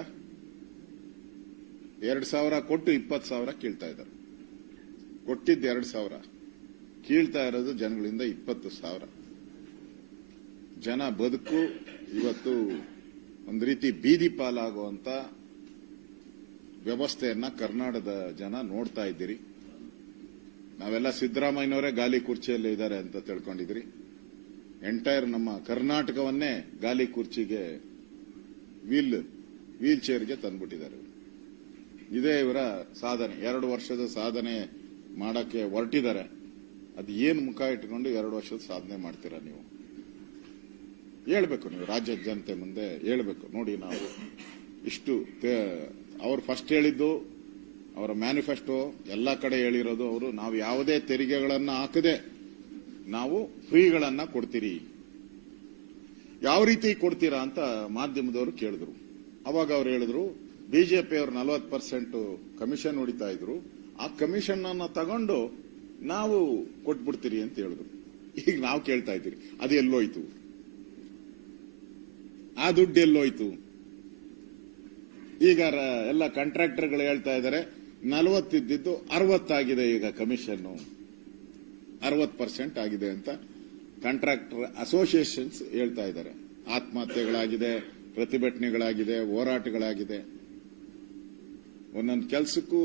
2,000 ಕೊಟ್ಟು 20,000 ಕೀಳ್ತಾ ಇದ್ದಾರೆ. ಕೊಟ್ಟಿದ್ದು 2,000, ಕೀಳ್ತಾ ಇರೋದು ಜನಗಳಿಂದ 20,000. ಜನ ಬದುಕು ಇವತ್ತು ಒಂದು ರೀತಿ ಬೀದಿ ಪಾಲಾಗುವಂತ ವ್ಯವಸ್ಥೆಯನ್ನ ಕರ್ನಾಟಕದ ಜನ ನೋಡ್ತಾ ಇದ್ದೀರಿ. ನಾವೆಲ್ಲ ಸಿದ್ದರಾಮಯ್ಯನವರೇ ಗಾಲಿ ಕುರ್ಚಿಯಲ್ಲಿ ಇದ್ದಾರೆ ಅಂತ ತಿಳ್ಕೊಂಡಿದ್ರಿ. ಎಂಟೈರ್ ನಮ್ಮ ಕರ್ನಾಟಕವನ್ನೇ ಗಾಲಿ ಕುರ್ಚಿಗೆ, ವೀಲ್ ಚೇರ್ಗೆ ತಂದ್ಬಿಟ್ಟಿದ್ದಾರೆ. ಇದೇ ಇವರ ಸಾಧನೆ, 2 ವರ್ಷದ ಸಾಧನೆ ಮಾಡಕ್ಕೆ ಹೊರಟಿದ್ದಾರೆ. ಅದು ಏನು ಮುಖ ಇಟ್ಕೊಂಡು 2 ವರ್ಷದ ಸಾಧನೆ ಮಾಡ್ತೀರಾ ನೀವು? ಹೇಳ್ಬೇಕು, ನೀವು ರಾಜ್ಯದ ಜನತೆ ಮುಂದೆ ಹೇಳ್ಬೇಕು. ನೋಡಿ, ನಾವು ಇಷ್ಟು ಅವ್ರು ಫಸ್ಟ್ ಹೇಳಿದ್ದು, ಅವರ ಮ್ಯಾನಿಫೆಸ್ಟೋ ಎಲ್ಲ ಕಡೆ ಹೇಳಿರೋದು ಅವರು, ನಾವು ಯಾವುದೇ ತೆರಿಗೆಗಳನ್ನ ಹಾಕದೆ ನಾವು ಫ್ರೀಗಳನ್ನ ಕೊಡ್ತೀರಿ. ಯಾವ ರೀತಿ ಕೊಡ್ತೀರಾ ಅಂತ ಮಾಧ್ಯಮದವರು ಕೇಳಿದ್ರು. ಅವಾಗ ಅವ್ರು ಹೇಳಿದ್ರು, ಬಿಜೆಪಿ ಅವರು 40% ಕಮಿಷನ್ ಹೊಡಿತಾ ಇದ್ರು, ಆ ಕಮಿಷನ್ ಅನ್ನ ತಗೊಂಡು ನಾವು ಕೊಟ್ಬಿಡ್ತೀರಿ ಅಂತ ಹೇಳಿದ್ರು. ಈಗ ನಾವು ಕೇಳ್ತಾ ಇದ್ದೀರಿ, ಅದು ಎಲ್ಲೋಯ್ತು? ಆ ದುಡ್ಡು ಎಲ್ಲೋಯ್ತು? ಈಗ ಎಲ್ಲ ಕಾಂಟ್ರಾಕ್ಟರ್ಗಳು ಹೇಳ್ತಾ ಇದ್ದಾರೆ 40 ಇದ್ದಿದ್ದು 60 ಆಗಿದೆ, ಈಗ ಕಮಿಷನ್ 60% ಆಗಿದೆ ಅಂತ ಕಾಂಟ್ರಾಕ್ಟರ್ ಅಸೋಸಿಯೇಷನ್ಸ್ ಹೇಳ್ತಾ ಇದ್ದಾರೆ. ಆತ್ಮಹತ್ಯೆಗಳಾಗಿದೆ, ಪ್ರತಿಭಟನೆಗಳಾಗಿದೆ, ಹೋರಾಟಗಳಾಗಿದೆ. ಒಂದೊಂದು ಕೆಲಸಕ್ಕೂ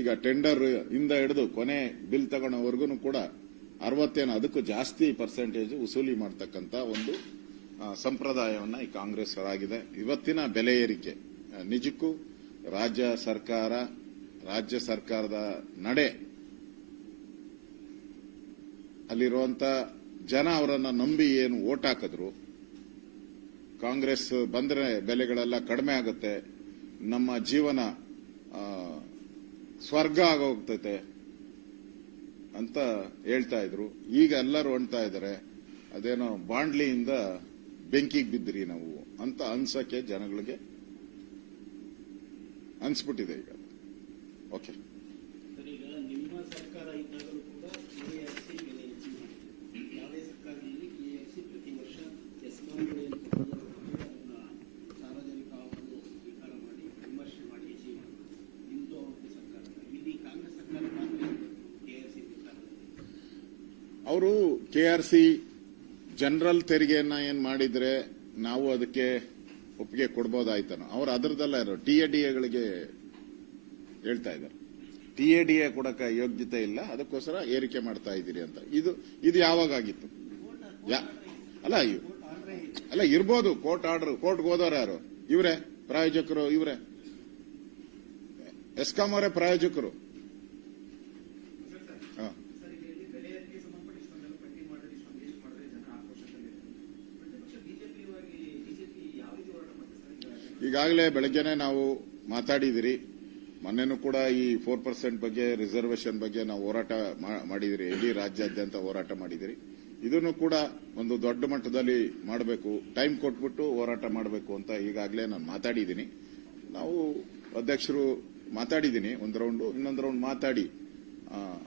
ಈಗ ಟೆಂಡರ್ ಇಂದ ಹಿಡಿದು ಕೊನೆ ಬಿಲ್ ತಗೊಳ್ಳೋವರೆಗೂ ಕೂಡ 60 ಅದಕ್ಕೂ ಜಾಸ್ತಿ ಪರ್ಸೆಂಟೇಜ್ ವಸೂಲಿ ಮಾಡತಕ್ಕಂತ ಒಂದು ಸಂಪ್ರದಾಯವನ್ನ ಈ ಕಾಂಗ್ರೆಸ್ ಆಗಿದೆ. ಇವತ್ತಿನ ಬೆಲೆ ಏರಿಕೆ ನಿಜಕ್ಕೂ ರಾಜ್ಯ ಸರ್ಕಾರ ರಾಜ್ಯ ಸರ್ಕಾರದ ನಡೆ, ಅಲ್ಲಿರುವಂತ ಜನ ಅವರನ್ನ ನಂಬಿ ಏನು ವೋಟ್ ಹಾಕಿದ್ರು, ಕಾಂಗ್ರೆಸ್ ಬಂದ್ರೆ ಬೆಲೆಗಳೆಲ್ಲ ಕಡಿಮೆ ಆಗುತ್ತೆ, ನಮ್ಮ ಜೀವನ ಸ್ವರ್ಗ ಆಗೋಗ್ತೈತೆ ಅಂತ ಹೇಳ್ತಾ ಇದ್ರು. ಈಗ ಎಲ್ಲರೂ ಅಂತಾ ಇದ್ದಾರೆ ಅದೇನೋ ಬಾಂಡ್ಲಿಯಿಂದ ಬೆಂಕಿಗೆ ಬಿದ್ರಿ ನಾವು ಅಂತ ಅನ್ಸಕ್ಕೆ ಜನಗಳಿಗೆ ಅನ್ಸ್ಬಿಟ್ಟಿದೆ ಈಗ. ಓಕೆ, ಈಗ ನಿಮ್ಮ ಸರ್ಕಾರ ಇದ್ದಾಗಲೂ ಕೂಡ ಕೆಆರ್ಸಿ ಬೆಲೆ ಹೆಚ್ಚು ಮಾಡಿದೆ. ಯಾವುದೇ ಸರ್ಕಾರದಲ್ಲಿ ಕೆಆರ್ಸಿ ಪ್ರತಿ ವರ್ಷ ಎಸ್ಕಾಂಗಳು ಅದನ್ನ ಸಾರ್ವಜನಿಕ ಒಂದು ಸ್ವೀಕಾರ ಮಾಡಿ ವಿಮರ್ಶೆ ಮಾಡಿ ಹೆಚ್ಚಿಗೆ ಮಾಡಿದ್ರು. ನಿಮ್ದು ಅವ್ರದ್ದು ಸರ್ಕಾರ, ಇಲ್ಲಿ ಕಾಂಗ್ರೆಸ್ ಸರ್ಕಾರ ಮಾತ್ರ ಕೆಆರ್ಸಿ ಅವರು ಕೆಆರ್ಸಿ ಜನರಲ್ ತೆರಿಗೆಯನ್ನ ಏನ್ ಮಾಡಿದ್ರೆ ನಾವು ಅದಕ್ಕೆ ಒಪ್ಪಿಗೆ ಕೊಡ್ಬೋದಾಯ್ತಾನೋ, ಅವ್ರು ಅದರದಲ್ಲ ಇರೋ ಟಿಎಡಿಎಗಳಿಗೆ ಹೇಳ್ತಾ ಇದ್ದಾರೆ. ಟಿಎಡಿಎ ಕೊಡಕ ಯೋಗ್ಯತೆ ಇಲ್ಲ, ಅದಕ್ಕೋಸ್ಕರ ಏರಿಕೆ ಮಾಡ್ತಾ ಇದ್ದೀರಿ ಅಂತ. ಇದು ಯಾವಾಗಾಗಿತ್ತು? ಅಲ್ಲ ಇರ್ಬೋದು ಕೋರ್ಟ್ ಆರ್ಡರ್. ಕೋರ್ಟ್ಗೆ ಹೋದವ್ರು ಯಾರು? ಇವರೇ ಪ್ರಾಯೋಜಕರು, ಇವರೇ ಎಸ್ಕಾಂ ಅವರೇ ಪ್ರಾಯೋಜಕರು. ಈಗಾಗಲೇ ಬೆಳಗ್ಗೆನೆ ನಾವು ಮಾತಾಡಿದಿರಿ. ಮೊನ್ನೆನೂ ಕೂಡ ಈ 4% ಬಗ್ಗೆ, ರಿಸರ್ವೇಶನ್ ಬಗ್ಗೆ ನಾವು ಹೋರಾಟ ಮಾಡಿದಿರಿ. ಇಡೀ ರಾಜ್ಯಾದ್ಯಂತ ಹೋರಾಟ ಮಾಡಿದಿರಿ. ಇದನ್ನು ಕೂಡ ಒಂದು ದೊಡ್ಡ ಮಟ್ಟದಲ್ಲಿ ಮಾಡಬೇಕು, ಟೈಮ್ ಕೊಟ್ಬಿಟ್ಟು ಹೋರಾಟ ಮಾಡಬೇಕು ಅಂತ ಈಗಾಗಲೇ ನಾನು ಮಾತಾಡಿದ್ದೀನಿ. ನಾವು ಅಧ್ಯಕ್ಷರು ಮಾತಾಡಿದ್ದೀನಿ ಒಂದು ರೌಂಡು, ಇನ್ನೊಂದು ರೌಂಡ್ ಮಾತಾಡಿ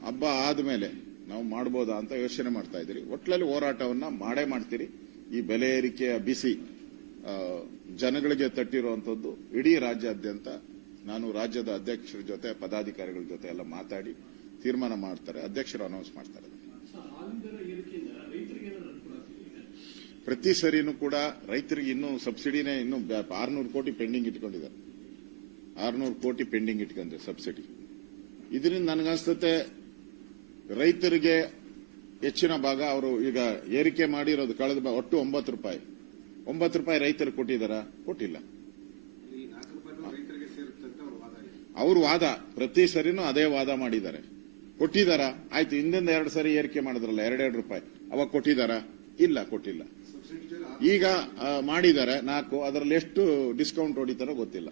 ಹಬ್ಬ ಆದ್ಮೇಲೆ ನಾವು ಮಾಡಬಹುದಾ ಅಂತ ಯೋಚನೆ ಮಾಡ್ತಾ ಇದ್ದೀರಿ. ಒಟ್ಲಲ್ಲಿ ಹೋರಾಟವನ್ನ ಮಾಡೇ ಮಾಡ್ತೀರಿ. ಈ ಬೆಲೆ ಏರಿಕೆಯ ಬಿಸಿ ಜನಗಳಿಗೆ ತಟ್ಟಿರುವಂತದ್ದು ಇಡೀ ರಾಜ್ಯಾದ್ಯಂತ ನಾನು ರಾಜ್ಯದ ಅಧ್ಯಕ್ಷರ ಜೊತೆ, ಪದಾಧಿಕಾರಿಗಳ ಜೊತೆ ಎಲ್ಲ ಮಾತಾಡಿ ತೀರ್ಮಾನ ಮಾಡ್ತಾರೆ, ಅಧ್ಯಕ್ಷರು ಅನೌನ್ಸ್ ಮಾಡ್ತಾರೆ. ಪ್ರತಿ ಸರಿನೂ ಕೂಡ ರೈತರಿಗೆ ಇನ್ನೂ ಸಬ್ಸಿಡಿನೇ ಇನ್ನೂ 600 ಕೋಟಿ ಪೆಂಡಿಂಗ್ ಇಟ್ಕೊಂಡಿದ್ದಾರೆ. 600 ಕೋಟಿ ಪೆಂಡಿಂಗ್ ಇಟ್ಕೊಂಡ್ರೆ ಸಬ್ಸಿಡಿ. ಇದರಿಂದ ನನಗನ್ಸುತ್ತೆ ರೈತರಿಗೆ ಹೆಚ್ಚಿನ ಭಾಗ ಅವರು ಈಗ ಏರಿಕೆ ಮಾಡಿರೋದು ಕಳೆದ ಒಟ್ಟು 9 ರೂಪಾಯಿ. 9 ರೂಪಾಯಿ ರೈತರಿಗೆ ಕೊಟ್ಟಿದ್ದಾರಾ? ಕೊಟ್ಟಿಲ್ಲ. ಅವ್ರ ವಾದ ಪ್ರತಿ ಸರಿನೂ ಅದೇ ವಾದ ಮಾಡಿದ್ದಾರೆ. ಕೊಟ್ಟಿದ್ದಾರಾ? ಆಯ್ತು, ಹಿಂದಿಂದ 2 ಸರಿ ಏರಿಕೆ ಮಾಡಿದ್ರಲ್ಲ 2 ರೂಪಾಯಿ, ಅವಾಗ ಕೊಟ್ಟಿದ್ದಾರಾ? ಇಲ್ಲ, ಕೊಟ್ಟಿಲ್ಲ. ಈಗ ಮಾಡಿದ್ದಾರೆ 4, ಅದರಲ್ಲಿ ಎಷ್ಟು ಡಿಸ್ಕೌಂಟ್ ಹೊಡಿತಾರೋ ಗೊತ್ತಿಲ್ಲ.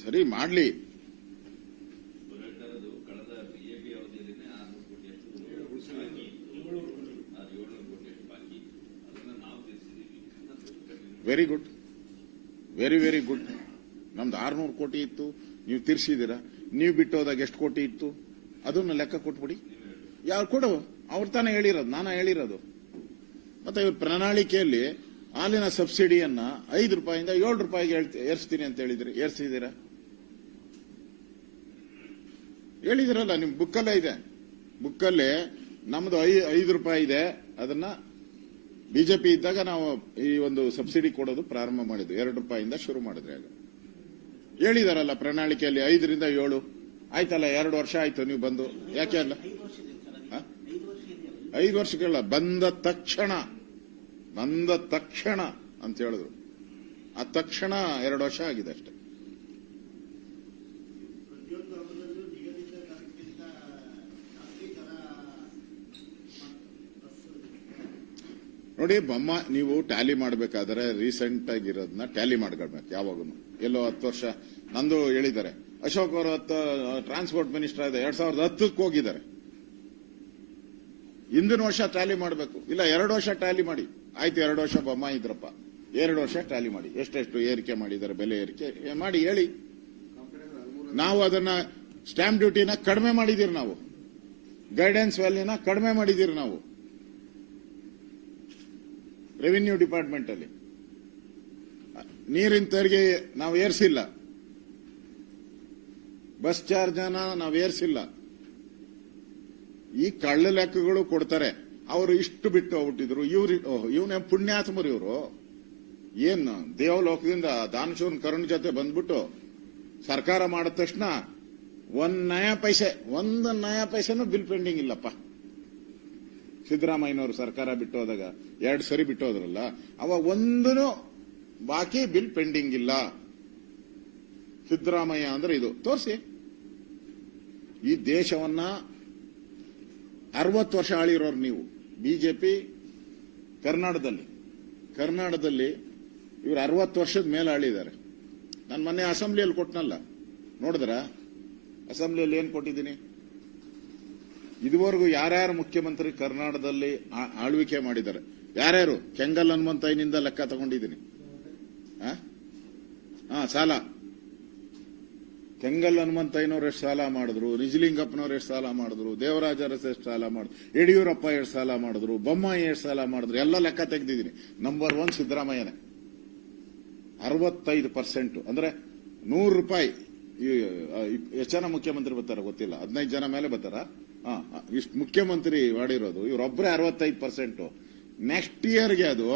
ಸರಿ ಮಾಡ್ಲಿ. Very good, very good. ನಮ್ದು 600 ಕೋಟಿ ಇತ್ತು, ನೀವು ತೀರ್ಸಿದ್ದೀರಾ. ನೀವು ಬಿಟ್ಟು ಹೋದಾಗ ಎಷ್ಟು ಕೋಟಿ ಇತ್ತು ಅದನ್ನ ಲೆಕ್ಕ ಕೊಟ್ಬಿಡಿ. ಯಾರು ಕೊಡು? ಅವ್ರು ತಾನೇ ಹೇಳಿರೋದು, ನಾನು ಹೇಳಿರೋದು. ಮತ್ತೆ ಇವ್ರ ಪ್ರಣಾಳಿಕೆಯಲ್ಲಿ ಹಾಲಿನ ಸಬ್ಸಿಡಿಯನ್ನ 5 ರೂಪಾಯಿಂದ 7 ರೂಪಾಯಿಗೆ ಏರಿಸ್ತೀನಿ ಅಂತ ಹೇಳಿದ್ರಿ. ಏರಿಸಿದ್ದೀರಾ? ಹೇಳಿದಿರಲ್ಲ, ನಿಮ್ ಬುಕ್ಕಲ್ಲೇ ಇದೆ. ಬುಕ್ಕಲ್ಲೇ ನಮ್ದು 5 ರೂಪಾಯಿ ಇದೆ. ಅದನ್ನ ಬಿಜೆಪಿ ಇದ್ದಾಗ ನಾವು ಈ ಒಂದು ಸಬ್ಸಿಡಿ ಕೊಡೋದು ಪ್ರಾರಂಭ ಮಾಡಿದ್ವಿ. 2 ರೂಪಾಯಿಂದ ಶುರು ಮಾಡಿದ್ರೆ ಆಗ ಹೇಳಿದಾರಲ್ಲ ಪ್ರಣಾಳಿಕೆಯಲ್ಲಿ 5ರಿಂದ 7 ಆಯ್ತಲ್ಲ. 2 ವರ್ಷ ಆಯ್ತು ನೀವು ಬಂದು. ಯಾಕೆ ಅಲ್ಲ 5 ವರ್ಷಗಳ ಬಂದ ತಕ್ಷಣ ಅಂತ ಹೇಳಿದ್ರು. ಆ ತಕ್ಷಣ 2 ವರ್ಷ ಆಗಿದೆ ಅಷ್ಟೇ. ನೋಡಿ ಬೊಮ್ಮ, ನೀವು ಟ್ಯಾಲಿ ಮಾಡಬೇಕಾದ್ರೆ ರೀಸೆಂಟ್ ಆಗಿರೋದನ್ನ ಟ್ಯಾಲಿ ಮಾಡ್ಕೊಳ್ಬೇಕು ಯಾವಾಗೂ. ಎಲ್ಲೋ 10 ವರ್ಷ ನಂದು ಹೇಳಿದ್ದಾರೆ. ಅಶೋಕ್ ಅವರು ಟ್ರಾನ್ಸ್ಪೋರ್ಟ್ ಮಿನಿಸ್ಟರ್ ಇದೆ 2010ಕ್ಕೆ ಹೋಗಿದ್ದಾರೆ. ಹಿಂದಿನ ವರ್ಷ ಟ್ಯಾಲಿ ಮಾಡಬೇಕು. ಇಲ್ಲ 2 ವರ್ಷ ಟ್ಯಾಲಿ ಮಾಡಿ. ಆಯ್ತು, 2 ವರ್ಷ ಬೊಮ್ಮ ಇದ್ರಪ್ಪ, 2 ವರ್ಷ ಟ್ಯಾಲಿ ಮಾಡಿ. ಎಷ್ಟೆಷ್ಟು ಏರಿಕೆ ಮಾಡಿದ್ದಾರೆ, ಬೆಲೆ ಏರಿಕೆ ಮಾಡಿ ಹೇಳಿ. ನಾವು ಅದನ್ನ ಸ್ಟಾಂಪ್ ಡ್ಯೂಟಿನ ಕಡಿಮೆ ಮಾಡಿದಿರಿ, ನಾವು ಗೈಡೆನ್ಸ್ ವ್ಯಾಲ್ಯೂನ ಕಡಿಮೆ ಮಾಡಿದಿರಿ. ನಾವು ರೆವಿನ್ಯೂ ಡಿಪಾರ್ಟ್ಮೆಂಟ್ ಅಲ್ಲಿ ನೀರಿನ ತೆರಿಗೆ ನಾವು ಏರಿಸಿಲ್ಲ. ಬಸ್ ಚಾರ್ಜ್ ನಾವು ಏರಿಸಿಲ್ಲ. ಈ ಕಳ್ಳ ಲೆಕ್ಕಗಳು ಕೊಡ್ತಾರೆ. ಅವರು ಇಷ್ಟು ಬಿಟ್ಟು ಹೋಗ್ಬಿಟ್ಟಿದ್ರು. ಇವನೇ ಪುಣ್ಯಾತ್ಮರು ಇವರು. ಏನು ದೇವಲೋಕದಿಂದ ದಾನಶೂರನ್ ಕರುಣ್ ಜೊತೆ ಬಂದ್ಬಿಟ್ಟು ಸರ್ಕಾರ ಮಾಡಿದ ತಕ್ಷಣ 1 ನಯಾ ಪೈಸೆನೂ ಬಿಲ್ ಪೆಂಡಿಂಗ್ ಇಲ್ಲಪ್ಪ. ಸಿದ್ದರಾಮಯ್ಯನವರು ಸರ್ಕಾರ ಬಿಟ್ಟು ಹೋದಾಗ 2 ಸರಿ ಬಿಟ್ಟು ಹೋದ್ರಲ್ಲ, ಅವಾಗ ಒಂದೂ ಬಾಕಿ ಬಿಲ್ ಪೆಂಡಿಂಗ್ ಇಲ್ಲ. ಸಿದ್ದರಾಮಯ್ಯ ಅಂದ್ರೆ ಇದು ತೋರಿಸಿ. ಈ ದೇಶವನ್ನ 60 ವರ್ಷ ಆಳಿರೋರು ನೀವು. ಬಿಜೆಪಿ ಕರ್ನಾಟಕದಲ್ಲಿ ಇವರು 60 ವರ್ಷದ ಮೇಲೆ ಆಳಿದ್ದಾರೆ. ನಾನು ಮೊನ್ನೆ ಅಸೆಂಬ್ಲಿಯಲ್ಲಿ ಕೊಟ್ಟನಲ್ಲ, ನೋಡಿದ್ರ? ಅಸೆಂಬ್ಲಿಯಲ್ಲಿ ಏನ್ ಕೊಟ್ಟಿದ್ದೀನಿ? ಇದುವರೆಗೂ ಯಾರ್ಯಾರು ಮುಖ್ಯಮಂತ್ರಿ ಕರ್ನಾಟಕದಲ್ಲಿ ಆಳ್ವಿಕೆ ಮಾಡಿದ್ದಾರೆ, ಯಾರ್ಯಾರು? ಕೆಂಗಲ್ ಹನುಮಂತಯ್ಯನಿಂದ ಲೆಕ್ಕ ತಗೊಂಡಿದ್ದೀನಿ. ಸಾಲ ಕೆಂಗಲ್ ಹನುಮಂತಯ್ಯನವ್ರು ಎಷ್ಟು ಸಾಲ ಮಾಡಿದ್ರು, ನಿಜಲಿಂಗಪ್ಪನವ್ರು ಎಷ್ಟು ಸಾಲ ಮಾಡಿದ್ರು, ದೇವರಾಜ ಅರಸು ಎಷ್ಟು ಸಾಲ ಮಾಡಿದ್ರು, ಯಡಿಯೂರಪ್ಪ ಎಷ್ಟು ಸಾಲ ಮಾಡಿದ್ರು, ಬೊಮ್ಮಾಯಿ ಎಷ್ಟು ಸಾಲ ಮಾಡಿದ್ರು, ಎಲ್ಲ ಲೆಕ್ಕ ತೆಗೆದಿದ್ದೀನಿ. ನಂಬರ್ 1 ಸಿದ್ದರಾಮಯ್ಯನೇ. 65% ಅಂದ್ರೆ 100 ರೂಪಾಯಿ. ಎಷ್ಟು ಜನ ಮುಖ್ಯಮಂತ್ರಿ ಬರ್ತಾರ ಗೊತ್ತಿಲ್ಲ, 15 ಜನ ಮೇಲೆ ಬರ್ತಾರ. ಇಷ್ಟು ಮುಖ್ಯಮಂತ್ರಿ ಮಾಡಿರೋದು ಇವರೊಬ್ಬರೇ 65%. ನೆಕ್ಸ್ಟ್ ಇಯರ್ಗೆ ಅದು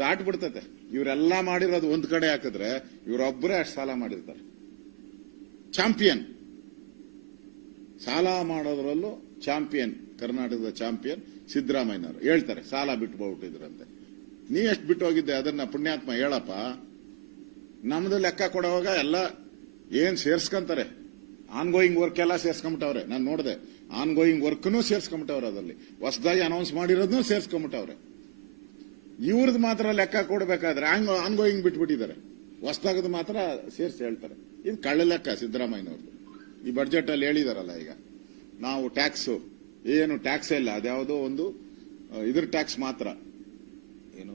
ದಾಟ್ಬಿಡ್ತತೆ. ಇವರೆಲ್ಲ ಮಾಡಿರೋದು ಒಂದ್ ಕಡೆ ಹಾಕಿದ್ರೆ ಇವರೊಬ್ಬರೇ ಅಷ್ಟು ಸಾಲ ಮಾಡಿರ್ತಾರೆ. ಚಾಂಪಿಯನ್ ಸಾಲ ಮಾಡೋದ್ರಲ್ಲೂ ಚಾಂಪಿಯನ್, ಕರ್ನಾಟಕದ ಚಾಂಪಿಯನ್ ಸಿದ್ದರಾಮಯ್ಯನವರು. ಹೇಳ್ತಾರೆ ಸಾಲ ಬಿಟ್ಟು ಹೋಗ್ಬಿಟ್ಟಿದ್ರಂತೆ. ನೀ ಎಷ್ಟು ಬಿಟ್ಟು ಹೋಗಿದ್ದೆ ಅದನ್ನ ಪುಣ್ಯಾತ್ಮ ಹೇಳಪ್ಪ. ನಮ್ದು ಲೆಕ್ಕ ಕೊಡುವಾಗ ಎಲ್ಲ ಏನ್ ಸೇರ್ಸ್ಕೊಂತಾರೆ, ಆನ್ಗೋಯಿಂಗ್ ವರ್ಕ್ ಎಲ್ಲ ಸೇರ್ಸ್ಕೊಂಬಿಟ್ಟವ್ರೆ. ನಾನು ನೋಡಿದೆ, ಆನ್ಗೋಯಿಂಗ್ ವರ್ಕ್ನೂ ಸೇರ್ಸ್ಕೊಂಬಿಟ್ಟವ್ರೆ. ಅದರಲ್ಲಿ ಹೊಸದಾಗಿ ಅನೌನ್ಸ್ ಮಾಡಿರೋದನ್ನೂ ಸೇರ್ಸ್ಕೊಂಬಿಟ್ಟವ್ರೆ. ಇವ್ರದ್ದು ಮಾತ್ರ ಲೆಕ್ಕ ಕೊಡಬೇಕಾದ್ರೆ ಆನ್ಗೋಯಿಂಗ್ ಬಿಟ್ಬಿಟ್ಟಿದ್ದಾರೆ, ಹೊಸದಾಗದು ಮಾತ್ರ ಸೇರ್ಸಿ ಹೇಳ್ತಾರೆ. ಇದು ಕಳ್ಳ ಲೆಕ್ಕ ಸಿದ್ದರಾಮಯ್ಯನವ್ರದ್ದು. ಈ ಬಜೆಟ್ ಅಲ್ಲಿ ಹೇಳಿದಾರಲ್ಲ, ಈಗ ನಾವು ಟ್ಯಾಕ್ಸ್ ಏನು ಟ್ಯಾಕ್ಸ್ ಇಲ್ಲ, ಅದ್ಯಾವುದೋ ಒಂದು ಇದ್ರ ಟ್ಯಾಕ್ಸ್ ಮಾತ್ರ, ಏನು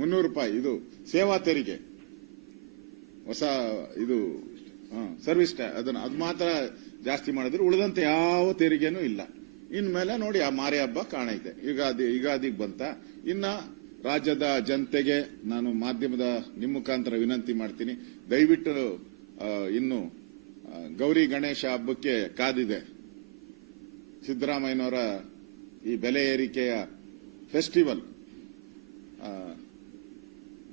300 ರೂಪಾಯಿ ಇದು ಸೇವಾ ತೆರಿಗೆ, ಹೊಸ ಇದು ಸರ್ವಿಸ್ ಟ್ಯಾಕ್ಸ್, ಅದು ಮಾತ್ರ ಜಾಸ್ತಿ ಮಾಡಿದ್ರು. ಉಳಿದಂತೆ ಯಾವ ತೆರಿಗೆನೂ ಇಲ್ಲ. ಇನ್ಮೇಲೆ ನೋಡಿ ಆ ಮಾರಿ ಹಬ್ಬ ಕಾಣೈತೆ. ಯುಗಾದಿಗೆ ಬಂತ. ಇನ್ನ ರಾಜ್ಯದ ಜನತೆಗೆ ನಾನು ಮಾಧ್ಯಮದ ನಿಮ್ಮ ಮುಖಾಂತರ ವಿನಂತಿ ಮಾಡ್ತೀನಿ, ದಯವಿಟ್ಟು ಇನ್ನು ಗೌರಿ ಗಣೇಶ ಹಬ್ಬಕ್ಕೆ ಕಾದಿದೆ. ಸಿದ್ದರಾಮಯ್ಯನವರ ಈ ಬೆಲೆ ಏರಿಕೆಯ ಫೆಸ್ಟಿವಲ್,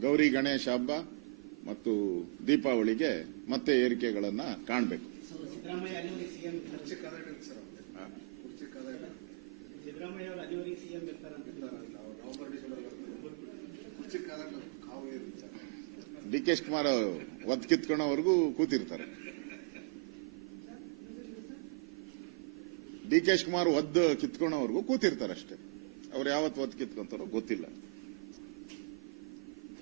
ಗೌರಿ ಗಣೇಶ ಹಬ್ಬ ಮತ್ತು ದೀಪಾವಳಿಗೆ ಮತ್ತೆ ಏರಿಕೆಗಳನ್ನ ಕಾಣಬೇಕು. ಸಿದ್ದರಾಮಯ್ಯ ಅಲ್ಲಿವರೆಗೆ ಸಿಎಂ ಡಿ ಕೆ ಶಿವಕುಮಾರ್ ಒದ್ ಕಿತ್ಕೊಳ್ಳೋವರೆಗೂ ಕೂತಿರ್ತಾರೆ. ಡಿ ಕೆ ಶಿವಕುಮಾರ್ ಒದ್ ಕಿತ್ಕೊಳ್ಳೋವರೆಗೂ ಕೂತಿರ್ತಾರೆ ಅಷ್ಟೇ. ಅವ್ರು ಯಾವತ್ತು ಒದ್ ಕಿತ್ಕೊಂತಾರೋ ಗೊತ್ತಿಲ್ಲ.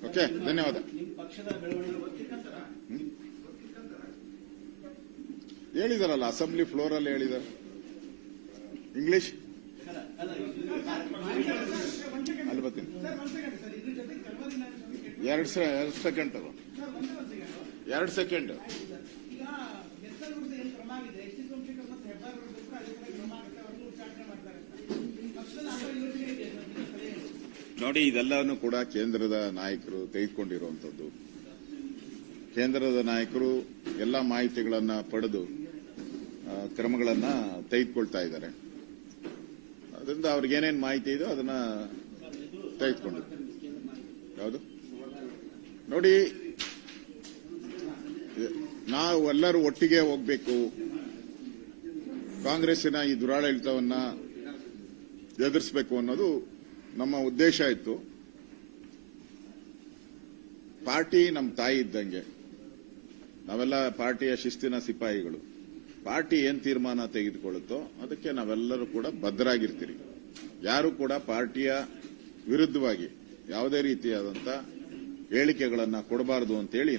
ಓಕೆ, ಧನ್ಯವಾದ. ಹೇಳಿದಾರಲ್ಲ, ಅಸೆಂಬ್ಲಿ ಫ್ಲೋರ್ ಅಲ್ಲಿ ಹೇಳಿದಾರೆ. ಇಂಗ್ಲಿಷ್ ಅಲ್ಲಿ ಬರ್ತೀನಿ. 2 ಸೆಕೆಂಡ್ ತಗೋ, 2 ಸೆಕೆಂಡ್. ನೋಡಿ, ಇದೆಲ್ಲವನ್ನು ಕೂಡ ಕೇಂದ್ರದ ನಾಯಕರು ತೆಗೆದುಕೊಂಡಿರುವಂತದ್ದು. ಕೇಂದ್ರದ ನಾಯಕರು ಎಲ್ಲ ಮಾಹಿತಿಗಳನ್ನ ಪಡೆದು ಕ್ರಮಗಳನ್ನ ತೆಗೆದುಕೊಳ್ತಾ ಇದ್ದಾರೆ. ಅದರಿಂದ ಅವ್ರಿಗೇನೇನು ಮಾಹಿತಿ ಇದೋ ಅದನ್ನ ತೆಗೆದುಕೊಂಡಿದ್ದಾರೆ. ಯಾವುದು ನೋಡಿ, ನಾವು ಎಲ್ಲರೂ ಒಟ್ಟಿಗೆ ಹೋಗ್ಬೇಕು, ಕಾಂಗ್ರೆಸ್ಸಿನ ಈ ದುರಾಡಳಿತವನ್ನ ಎದುರಿಸಬೇಕು ಅನ್ನೋದು ನಮ್ಮ ಉದ್ದೇಶ ಇತ್ತು. ಪಾರ್ಟಿ ನಮ್ಮ ತಾಯಿ ಇದ್ದಂಗೆ, ನಾವೆಲ್ಲ ಪಾರ್ಟಿಯ ಶಿಸ್ತಿನ ಸಿಪಾಯಿಗಳು. ಪಾರ್ಟಿ ಏನ್ ತೀರ್ಮಾನ ತೆಗೆದುಕೊಳ್ಳುತ್ತೋ ಅದಕ್ಕೆ ನಾವೆಲ್ಲರೂ ಕೂಡ ಬದ್ಧರಾಗಿರ್ತೀರಿ. ಯಾರು ಕೂಡ ಪಾರ್ಟಿಯ ವಿರುದ್ಧವಾಗಿ ಯಾವುದೇ ರೀತಿಯಾದಂತ ಹೇಳಿಕೆಗಳನ್ನ ಕೊಡಬಾರದು ಅಂತೇಳಿ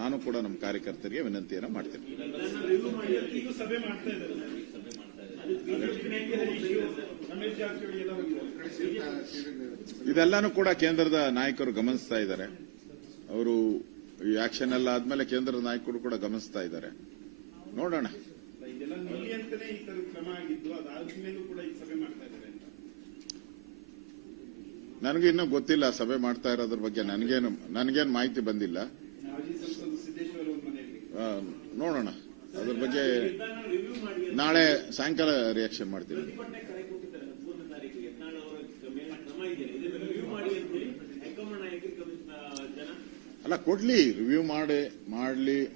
ನಾನು ಕೂಡ ನಮ್ಮ ಕಾರ್ಯಕರ್ತರಿಗೆ ವಿನಂತಿಯನ್ನ ಮಾಡ್ತೇನೆ. ಇದೆಲ್ಲಾನು ಕೂಡ ಕೇಂದ್ರದ ನಾಯಕರು ಗಮನಿಸ್ತಾ ಇದ್ದಾರೆ. ಅವರು ಈ ಆಕ್ಷನ್ ಎಲ್ಲ ಆದ್ಮೇಲೆ ಕೇಂದ್ರದ ನಾಯಕರು ಕೂಡ ಗಮನಿಸ್ತಾ ಇದ್ದಾರೆ. ನೋಡೋಣ. ನನಗೆ ಇನ್ನೂ ಗೊತ್ತಿಲ್ಲ ಸಭೆ ಮಾಡ್ತಾ ಇರೋದ್ರ ಬಗ್ಗೆ. ನನಗೇನು ಮಾಹಿತಿ ಬಂದಿಲ್ಲ. ನೋಡೋಣ, ಅದ್ರ ಬಗ್ಗೆ ನಾಳೆ ಸಾಯಂಕಾಲ ರಿಯಾಕ್ಷನ್ ಮಾಡ್ತೀನಿ. ಅಲ್ಲ, ಕೊಡ್ಲಿ, ರಿವ್ಯೂ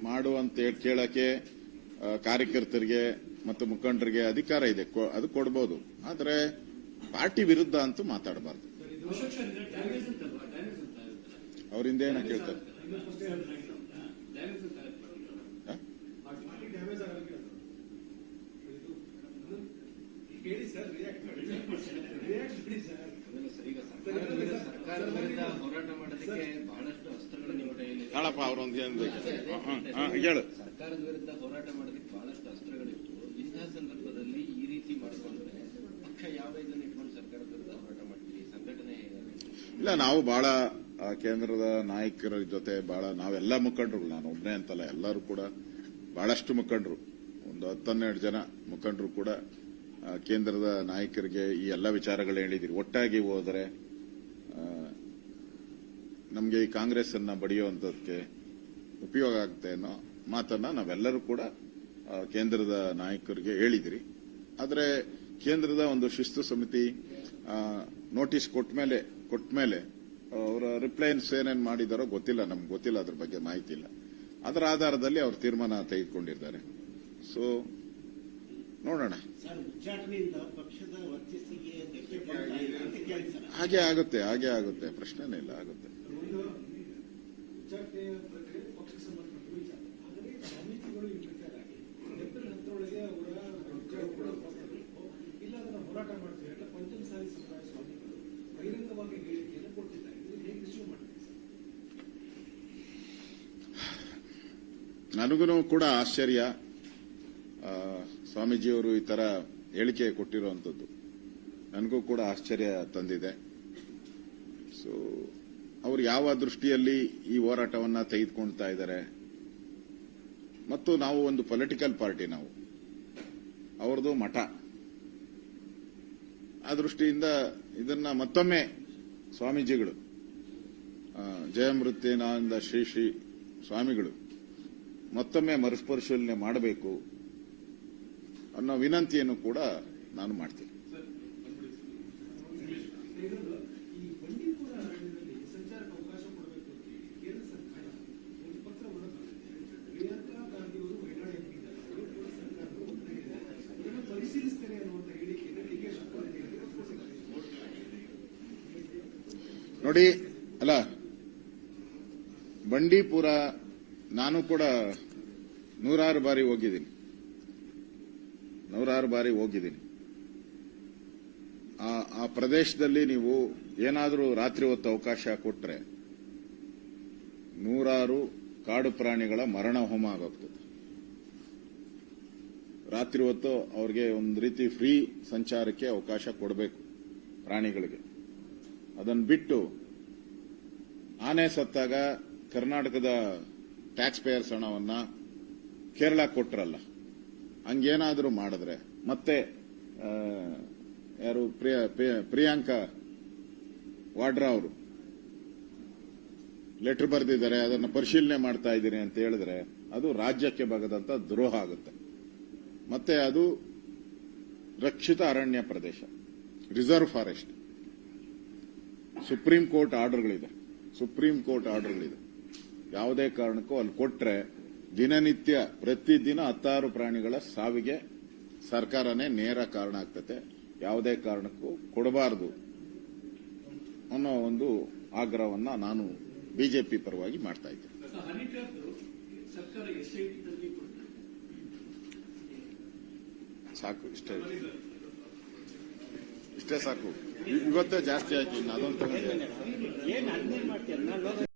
ಮಾಡು ಅಂತ ಕೇಳಕ್ಕೆ ಕಾರ್ಯಕರ್ತರಿಗೆ ಮತ್ತು ಮುಖಂಡರಿಗೆ ಅಧಿಕಾರ ಇದೆ, ಅದು ಕೊಡ್ಬೋದು. ಆದರೆ ಪಾರ್ಟಿ ವಿರುದ್ಧ ಅಂತೂ ಮಾತಾಡಬಾರ್ದು. ಅವರಿಂದ ಏನ ಕೇಳ್ತಾರೆ? ಸರ್ಕಾರದ ವಿರುದ್ಧ ಹೋರಾಟ ಮಾಡೋದಕ್ಕೆ ಬಹಳಷ್ಟು ಅಸ್ತ್ರಗಳು ನಿಮ್ಮ ಕೈಯಲ್ಲಿ ಹೇಳಪ್ಪ, ಅವರೊಂದು ಹೇಳು. ಸರ್ಕಾರದ ವಿರುದ್ಧ ಹೋರಾಟ ಮಾಡೋದಕ್ಕೆ ಬಹಳಷ್ಟು ಅಸ್ತ್ರಗಳಿತ್ತು. ಇಂತಹ ಸಂದರ್ಭದಲ್ಲಿ ಈ ರೀತಿ ಮಾಡಿಕೊಂಡ್ರೆ ಪಕ್ಷ ಯಾವ ಇದನ್ನು ಇಟ್ಕೊಂಡು ಸರ್ಕಾರದ ವಿರುದ್ಧ ಹೋರಾಟ ಮಾಡ್ತೀವಿ? ಸಂಘಟನೆ ಇಲ್ಲ, ನಾವು ಬಹಳ ಕೇಂದ್ರದ ನಾಯಕರ ಜೊತೆ ಬಹಳ ನಾವೆಲ್ಲ ಮುಖಂಡರು, ನಾನು ಒಬ್ಬನೇ ಅಂತಲ್ಲ, ಎಲ್ಲರೂ ಕೂಡ ಬಹಳಷ್ಟು ಮುಖಂಡರು, ಒಂದು 10-12 ಜನ ಮುಖಂಡರು ಕೂಡ ಕೇಂದ್ರದ ನಾಯಕರಿಗೆ ಈ ಎಲ್ಲ ವಿಚಾರಗಳು ಹೇಳಿದಿರಿ. ಒಟ್ಟಾಗಿ ಹೋದರೆ ನಮಗೆ ಈ ಕಾಂಗ್ರೆಸ್ ಅನ್ನ ಬಡಿಯುವಂತದಕ್ಕೆ ಉಪಯೋಗ ಆಗುತ್ತೆ ಅನ್ನೋ ಮಾತನ್ನ ನಾವೆಲ್ಲರೂ ಕೂಡ ಕೇಂದ್ರದ ನಾಯಕರಿಗೆ ಹೇಳಿದಿರಿ. ಆದರೆ ಕೇಂದ್ರದ ಒಂದು ಶಿಸ್ತು ಸಮಿತಿ ನೋಟಿಸ್ ಕೊಟ್ಟ ಮೇಲೆ ಅವರ ರಿಪ್ಲೈನ್ಸ್ ಏನೇನು ಮಾಡಿದಾರೋ ಗೊತ್ತಿಲ್ಲ, ನಮ್ಗೆ ಗೊತ್ತಿಲ್ಲ, ಅದ್ರ ಬಗ್ಗೆ ಮಾಹಿತಿ ಇಲ್ಲ. ಅದರ ಆಧಾರದಲ್ಲಿ ಅವರು ತೀರ್ಮಾನ ತೆಗೆದುಕೊಂಡಿದ್ದಾರೆ. ಸೊ ನೋಡೋಣ. ಹಾಗೆ ಆಗುತ್ತೆ, ಪ್ರಶ್ನೆನೇ ಇಲ್ಲ, ಆಗುತ್ತೆ. ನನಗೂ ಕೂಡ ಆಶ್ಚರ್ಯ, ಸ್ವಾಮೀಜಿಯವರು ಈ ತರ ಹೇಳಿಕೆ ಕೊಟ್ಟಿರುವಂತದ್ದು ನನಗೂ ಕೂಡ ಆಶ್ಚರ್ಯ ತಂದಿದೆ. ಸೊ ಅವರು ಯಾವ ದೃಷ್ಟಿಯಲ್ಲಿ ಈ ಹೋರಾಟವನ್ನ ತೆಗೆದುಕೊಳ್ತಾ ಇದ್ದಾರೆ, ಮತ್ತು ನಾವು ಒಂದು ಪೊಲಿಟಿಕಲ್ ಪಾರ್ಟಿ, ನಾವು ಅವರದು ಮಠ, ಆ ದೃಷ್ಟಿಯಿಂದ ಇದನ್ನ ಮತ್ತೊಮ್ಮೆ ಸ್ವಾಮೀಜಿಗಳು, ಜಯಮೃತ್ಯನಾನಂದ ಶ್ರೀ ಸ್ವಾಮಿಗಳು ಮತ್ತೊಮ್ಮೆ ಮರುಪರಿಶೀಲನೆ ಮಾಡಬೇಕು ಅನ್ನೋ ವಿನಂತಿಯನ್ನು ಕೂಡ ನಾನು ಮಾಡ್ತೀನಿ. ನೋಡಿ, ಅಲ್ಲ, ಬಂಡೀಪುರ ನಾನು ಕೂಡ ನೂರಾರು ಬಾರಿ ಹೋಗಿದ್ದೀನಿ. ಆ ಪ್ರದೇಶದಲ್ಲಿ ನೀವು ಏನಾದರೂ ರಾತ್ರಿ ಹೊತ್ತು ಅವಕಾಶ ಕೊಟ್ಟರೆ ನೂರಾರು ಕಾಡು ಪ್ರಾಣಿಗಳ ಮರಣ ಹೋಮ ಆಗೋಗ್ತದೆ. ರಾತ್ರಿ ಹೊತ್ತು ಅವ್ರಿಗೆ ಒಂದು ರೀತಿ ಫ್ರೀ ಸಂಚಾರಕ್ಕೆ ಅವಕಾಶ ಕೊಡಬೇಕು ಪ್ರಾಣಿಗಳಿಗೆ. ಅದನ್ನು ಬಿಟ್ಟು ಆನೆ ಸತ್ತಾಗ ಕರ್ನಾಟಕದ ಟ್ಯಾಕ್ಸ್ ಪೇಯರ್ಸ್ ಹಣವನ್ನ ಕೇರಳ ಕೊಟ್ರಲ್ಲ, ಹಂಗೇನಾದರೂ ಮಾಡಿದ್ರೆ ಮತ್ತೆ ಯಾರು ಪ್ರಿಯಾಂಕಾ ವಾಡ್ರಾ ಅವರು ಲೆಟರ್ ಬರೆದಿದ್ದಾರೆ, ಅದನ್ನು ಪರಿಶೀಲನೆ ಮಾಡ್ತಾ ಇದ್ದೀನಿ ಅಂತ ಹೇಳಿದ್ರೆ ಅದು ರಾಜ್ಯಕ್ಕೆ ಬಗದಂತ ದ್ರೋಹ ಆಗುತ್ತೆ. ಮತ್ತೆ ಅದು ರಕ್ಷಿತ ಅರಣ್ಯ ಪ್ರದೇಶ, ರಿಸರ್ವ್ ಫಾರೆಸ್ಟ್. ಸುಪ್ರೀಂ ಕೋರ್ಟ್ ಆರ್ಡರ್ಗಳಿದೆ. ಯಾವುದೇ ಕಾರಣಕ್ಕೂ ಅಲ್ಲಿ ಕೊಟ್ರೆ ದಿನನಿತ್ಯ ಪ್ರತಿದಿನ 16 ಪ್ರಾಣಿಗಳ ಸಾವಿಗೆ ಸರ್ಕಾರನೇ ನೇರ ಕಾರಣ ಆಗ್ತದೆ. ಯಾವುದೇ ಕಾರಣಕ್ಕೂ ಕೊಡಬಾರದು ಅನ್ನೋ ಒಂದು ಆಗ್ರಹವನ್ನ ನಾನು ಬಿಜೆಪಿ ಪರವಾಗಿ ಮಾಡ್ತಾ ಇದ್ದೇನೆ. ಸಾಕು, ಇಷ್ಟೇ ಸಾಕು. ಇವತ್ತೇ ಜಾಸ್ತಿ ಆಯ್ತು, ಇನ್ನು ಅದೊಂದು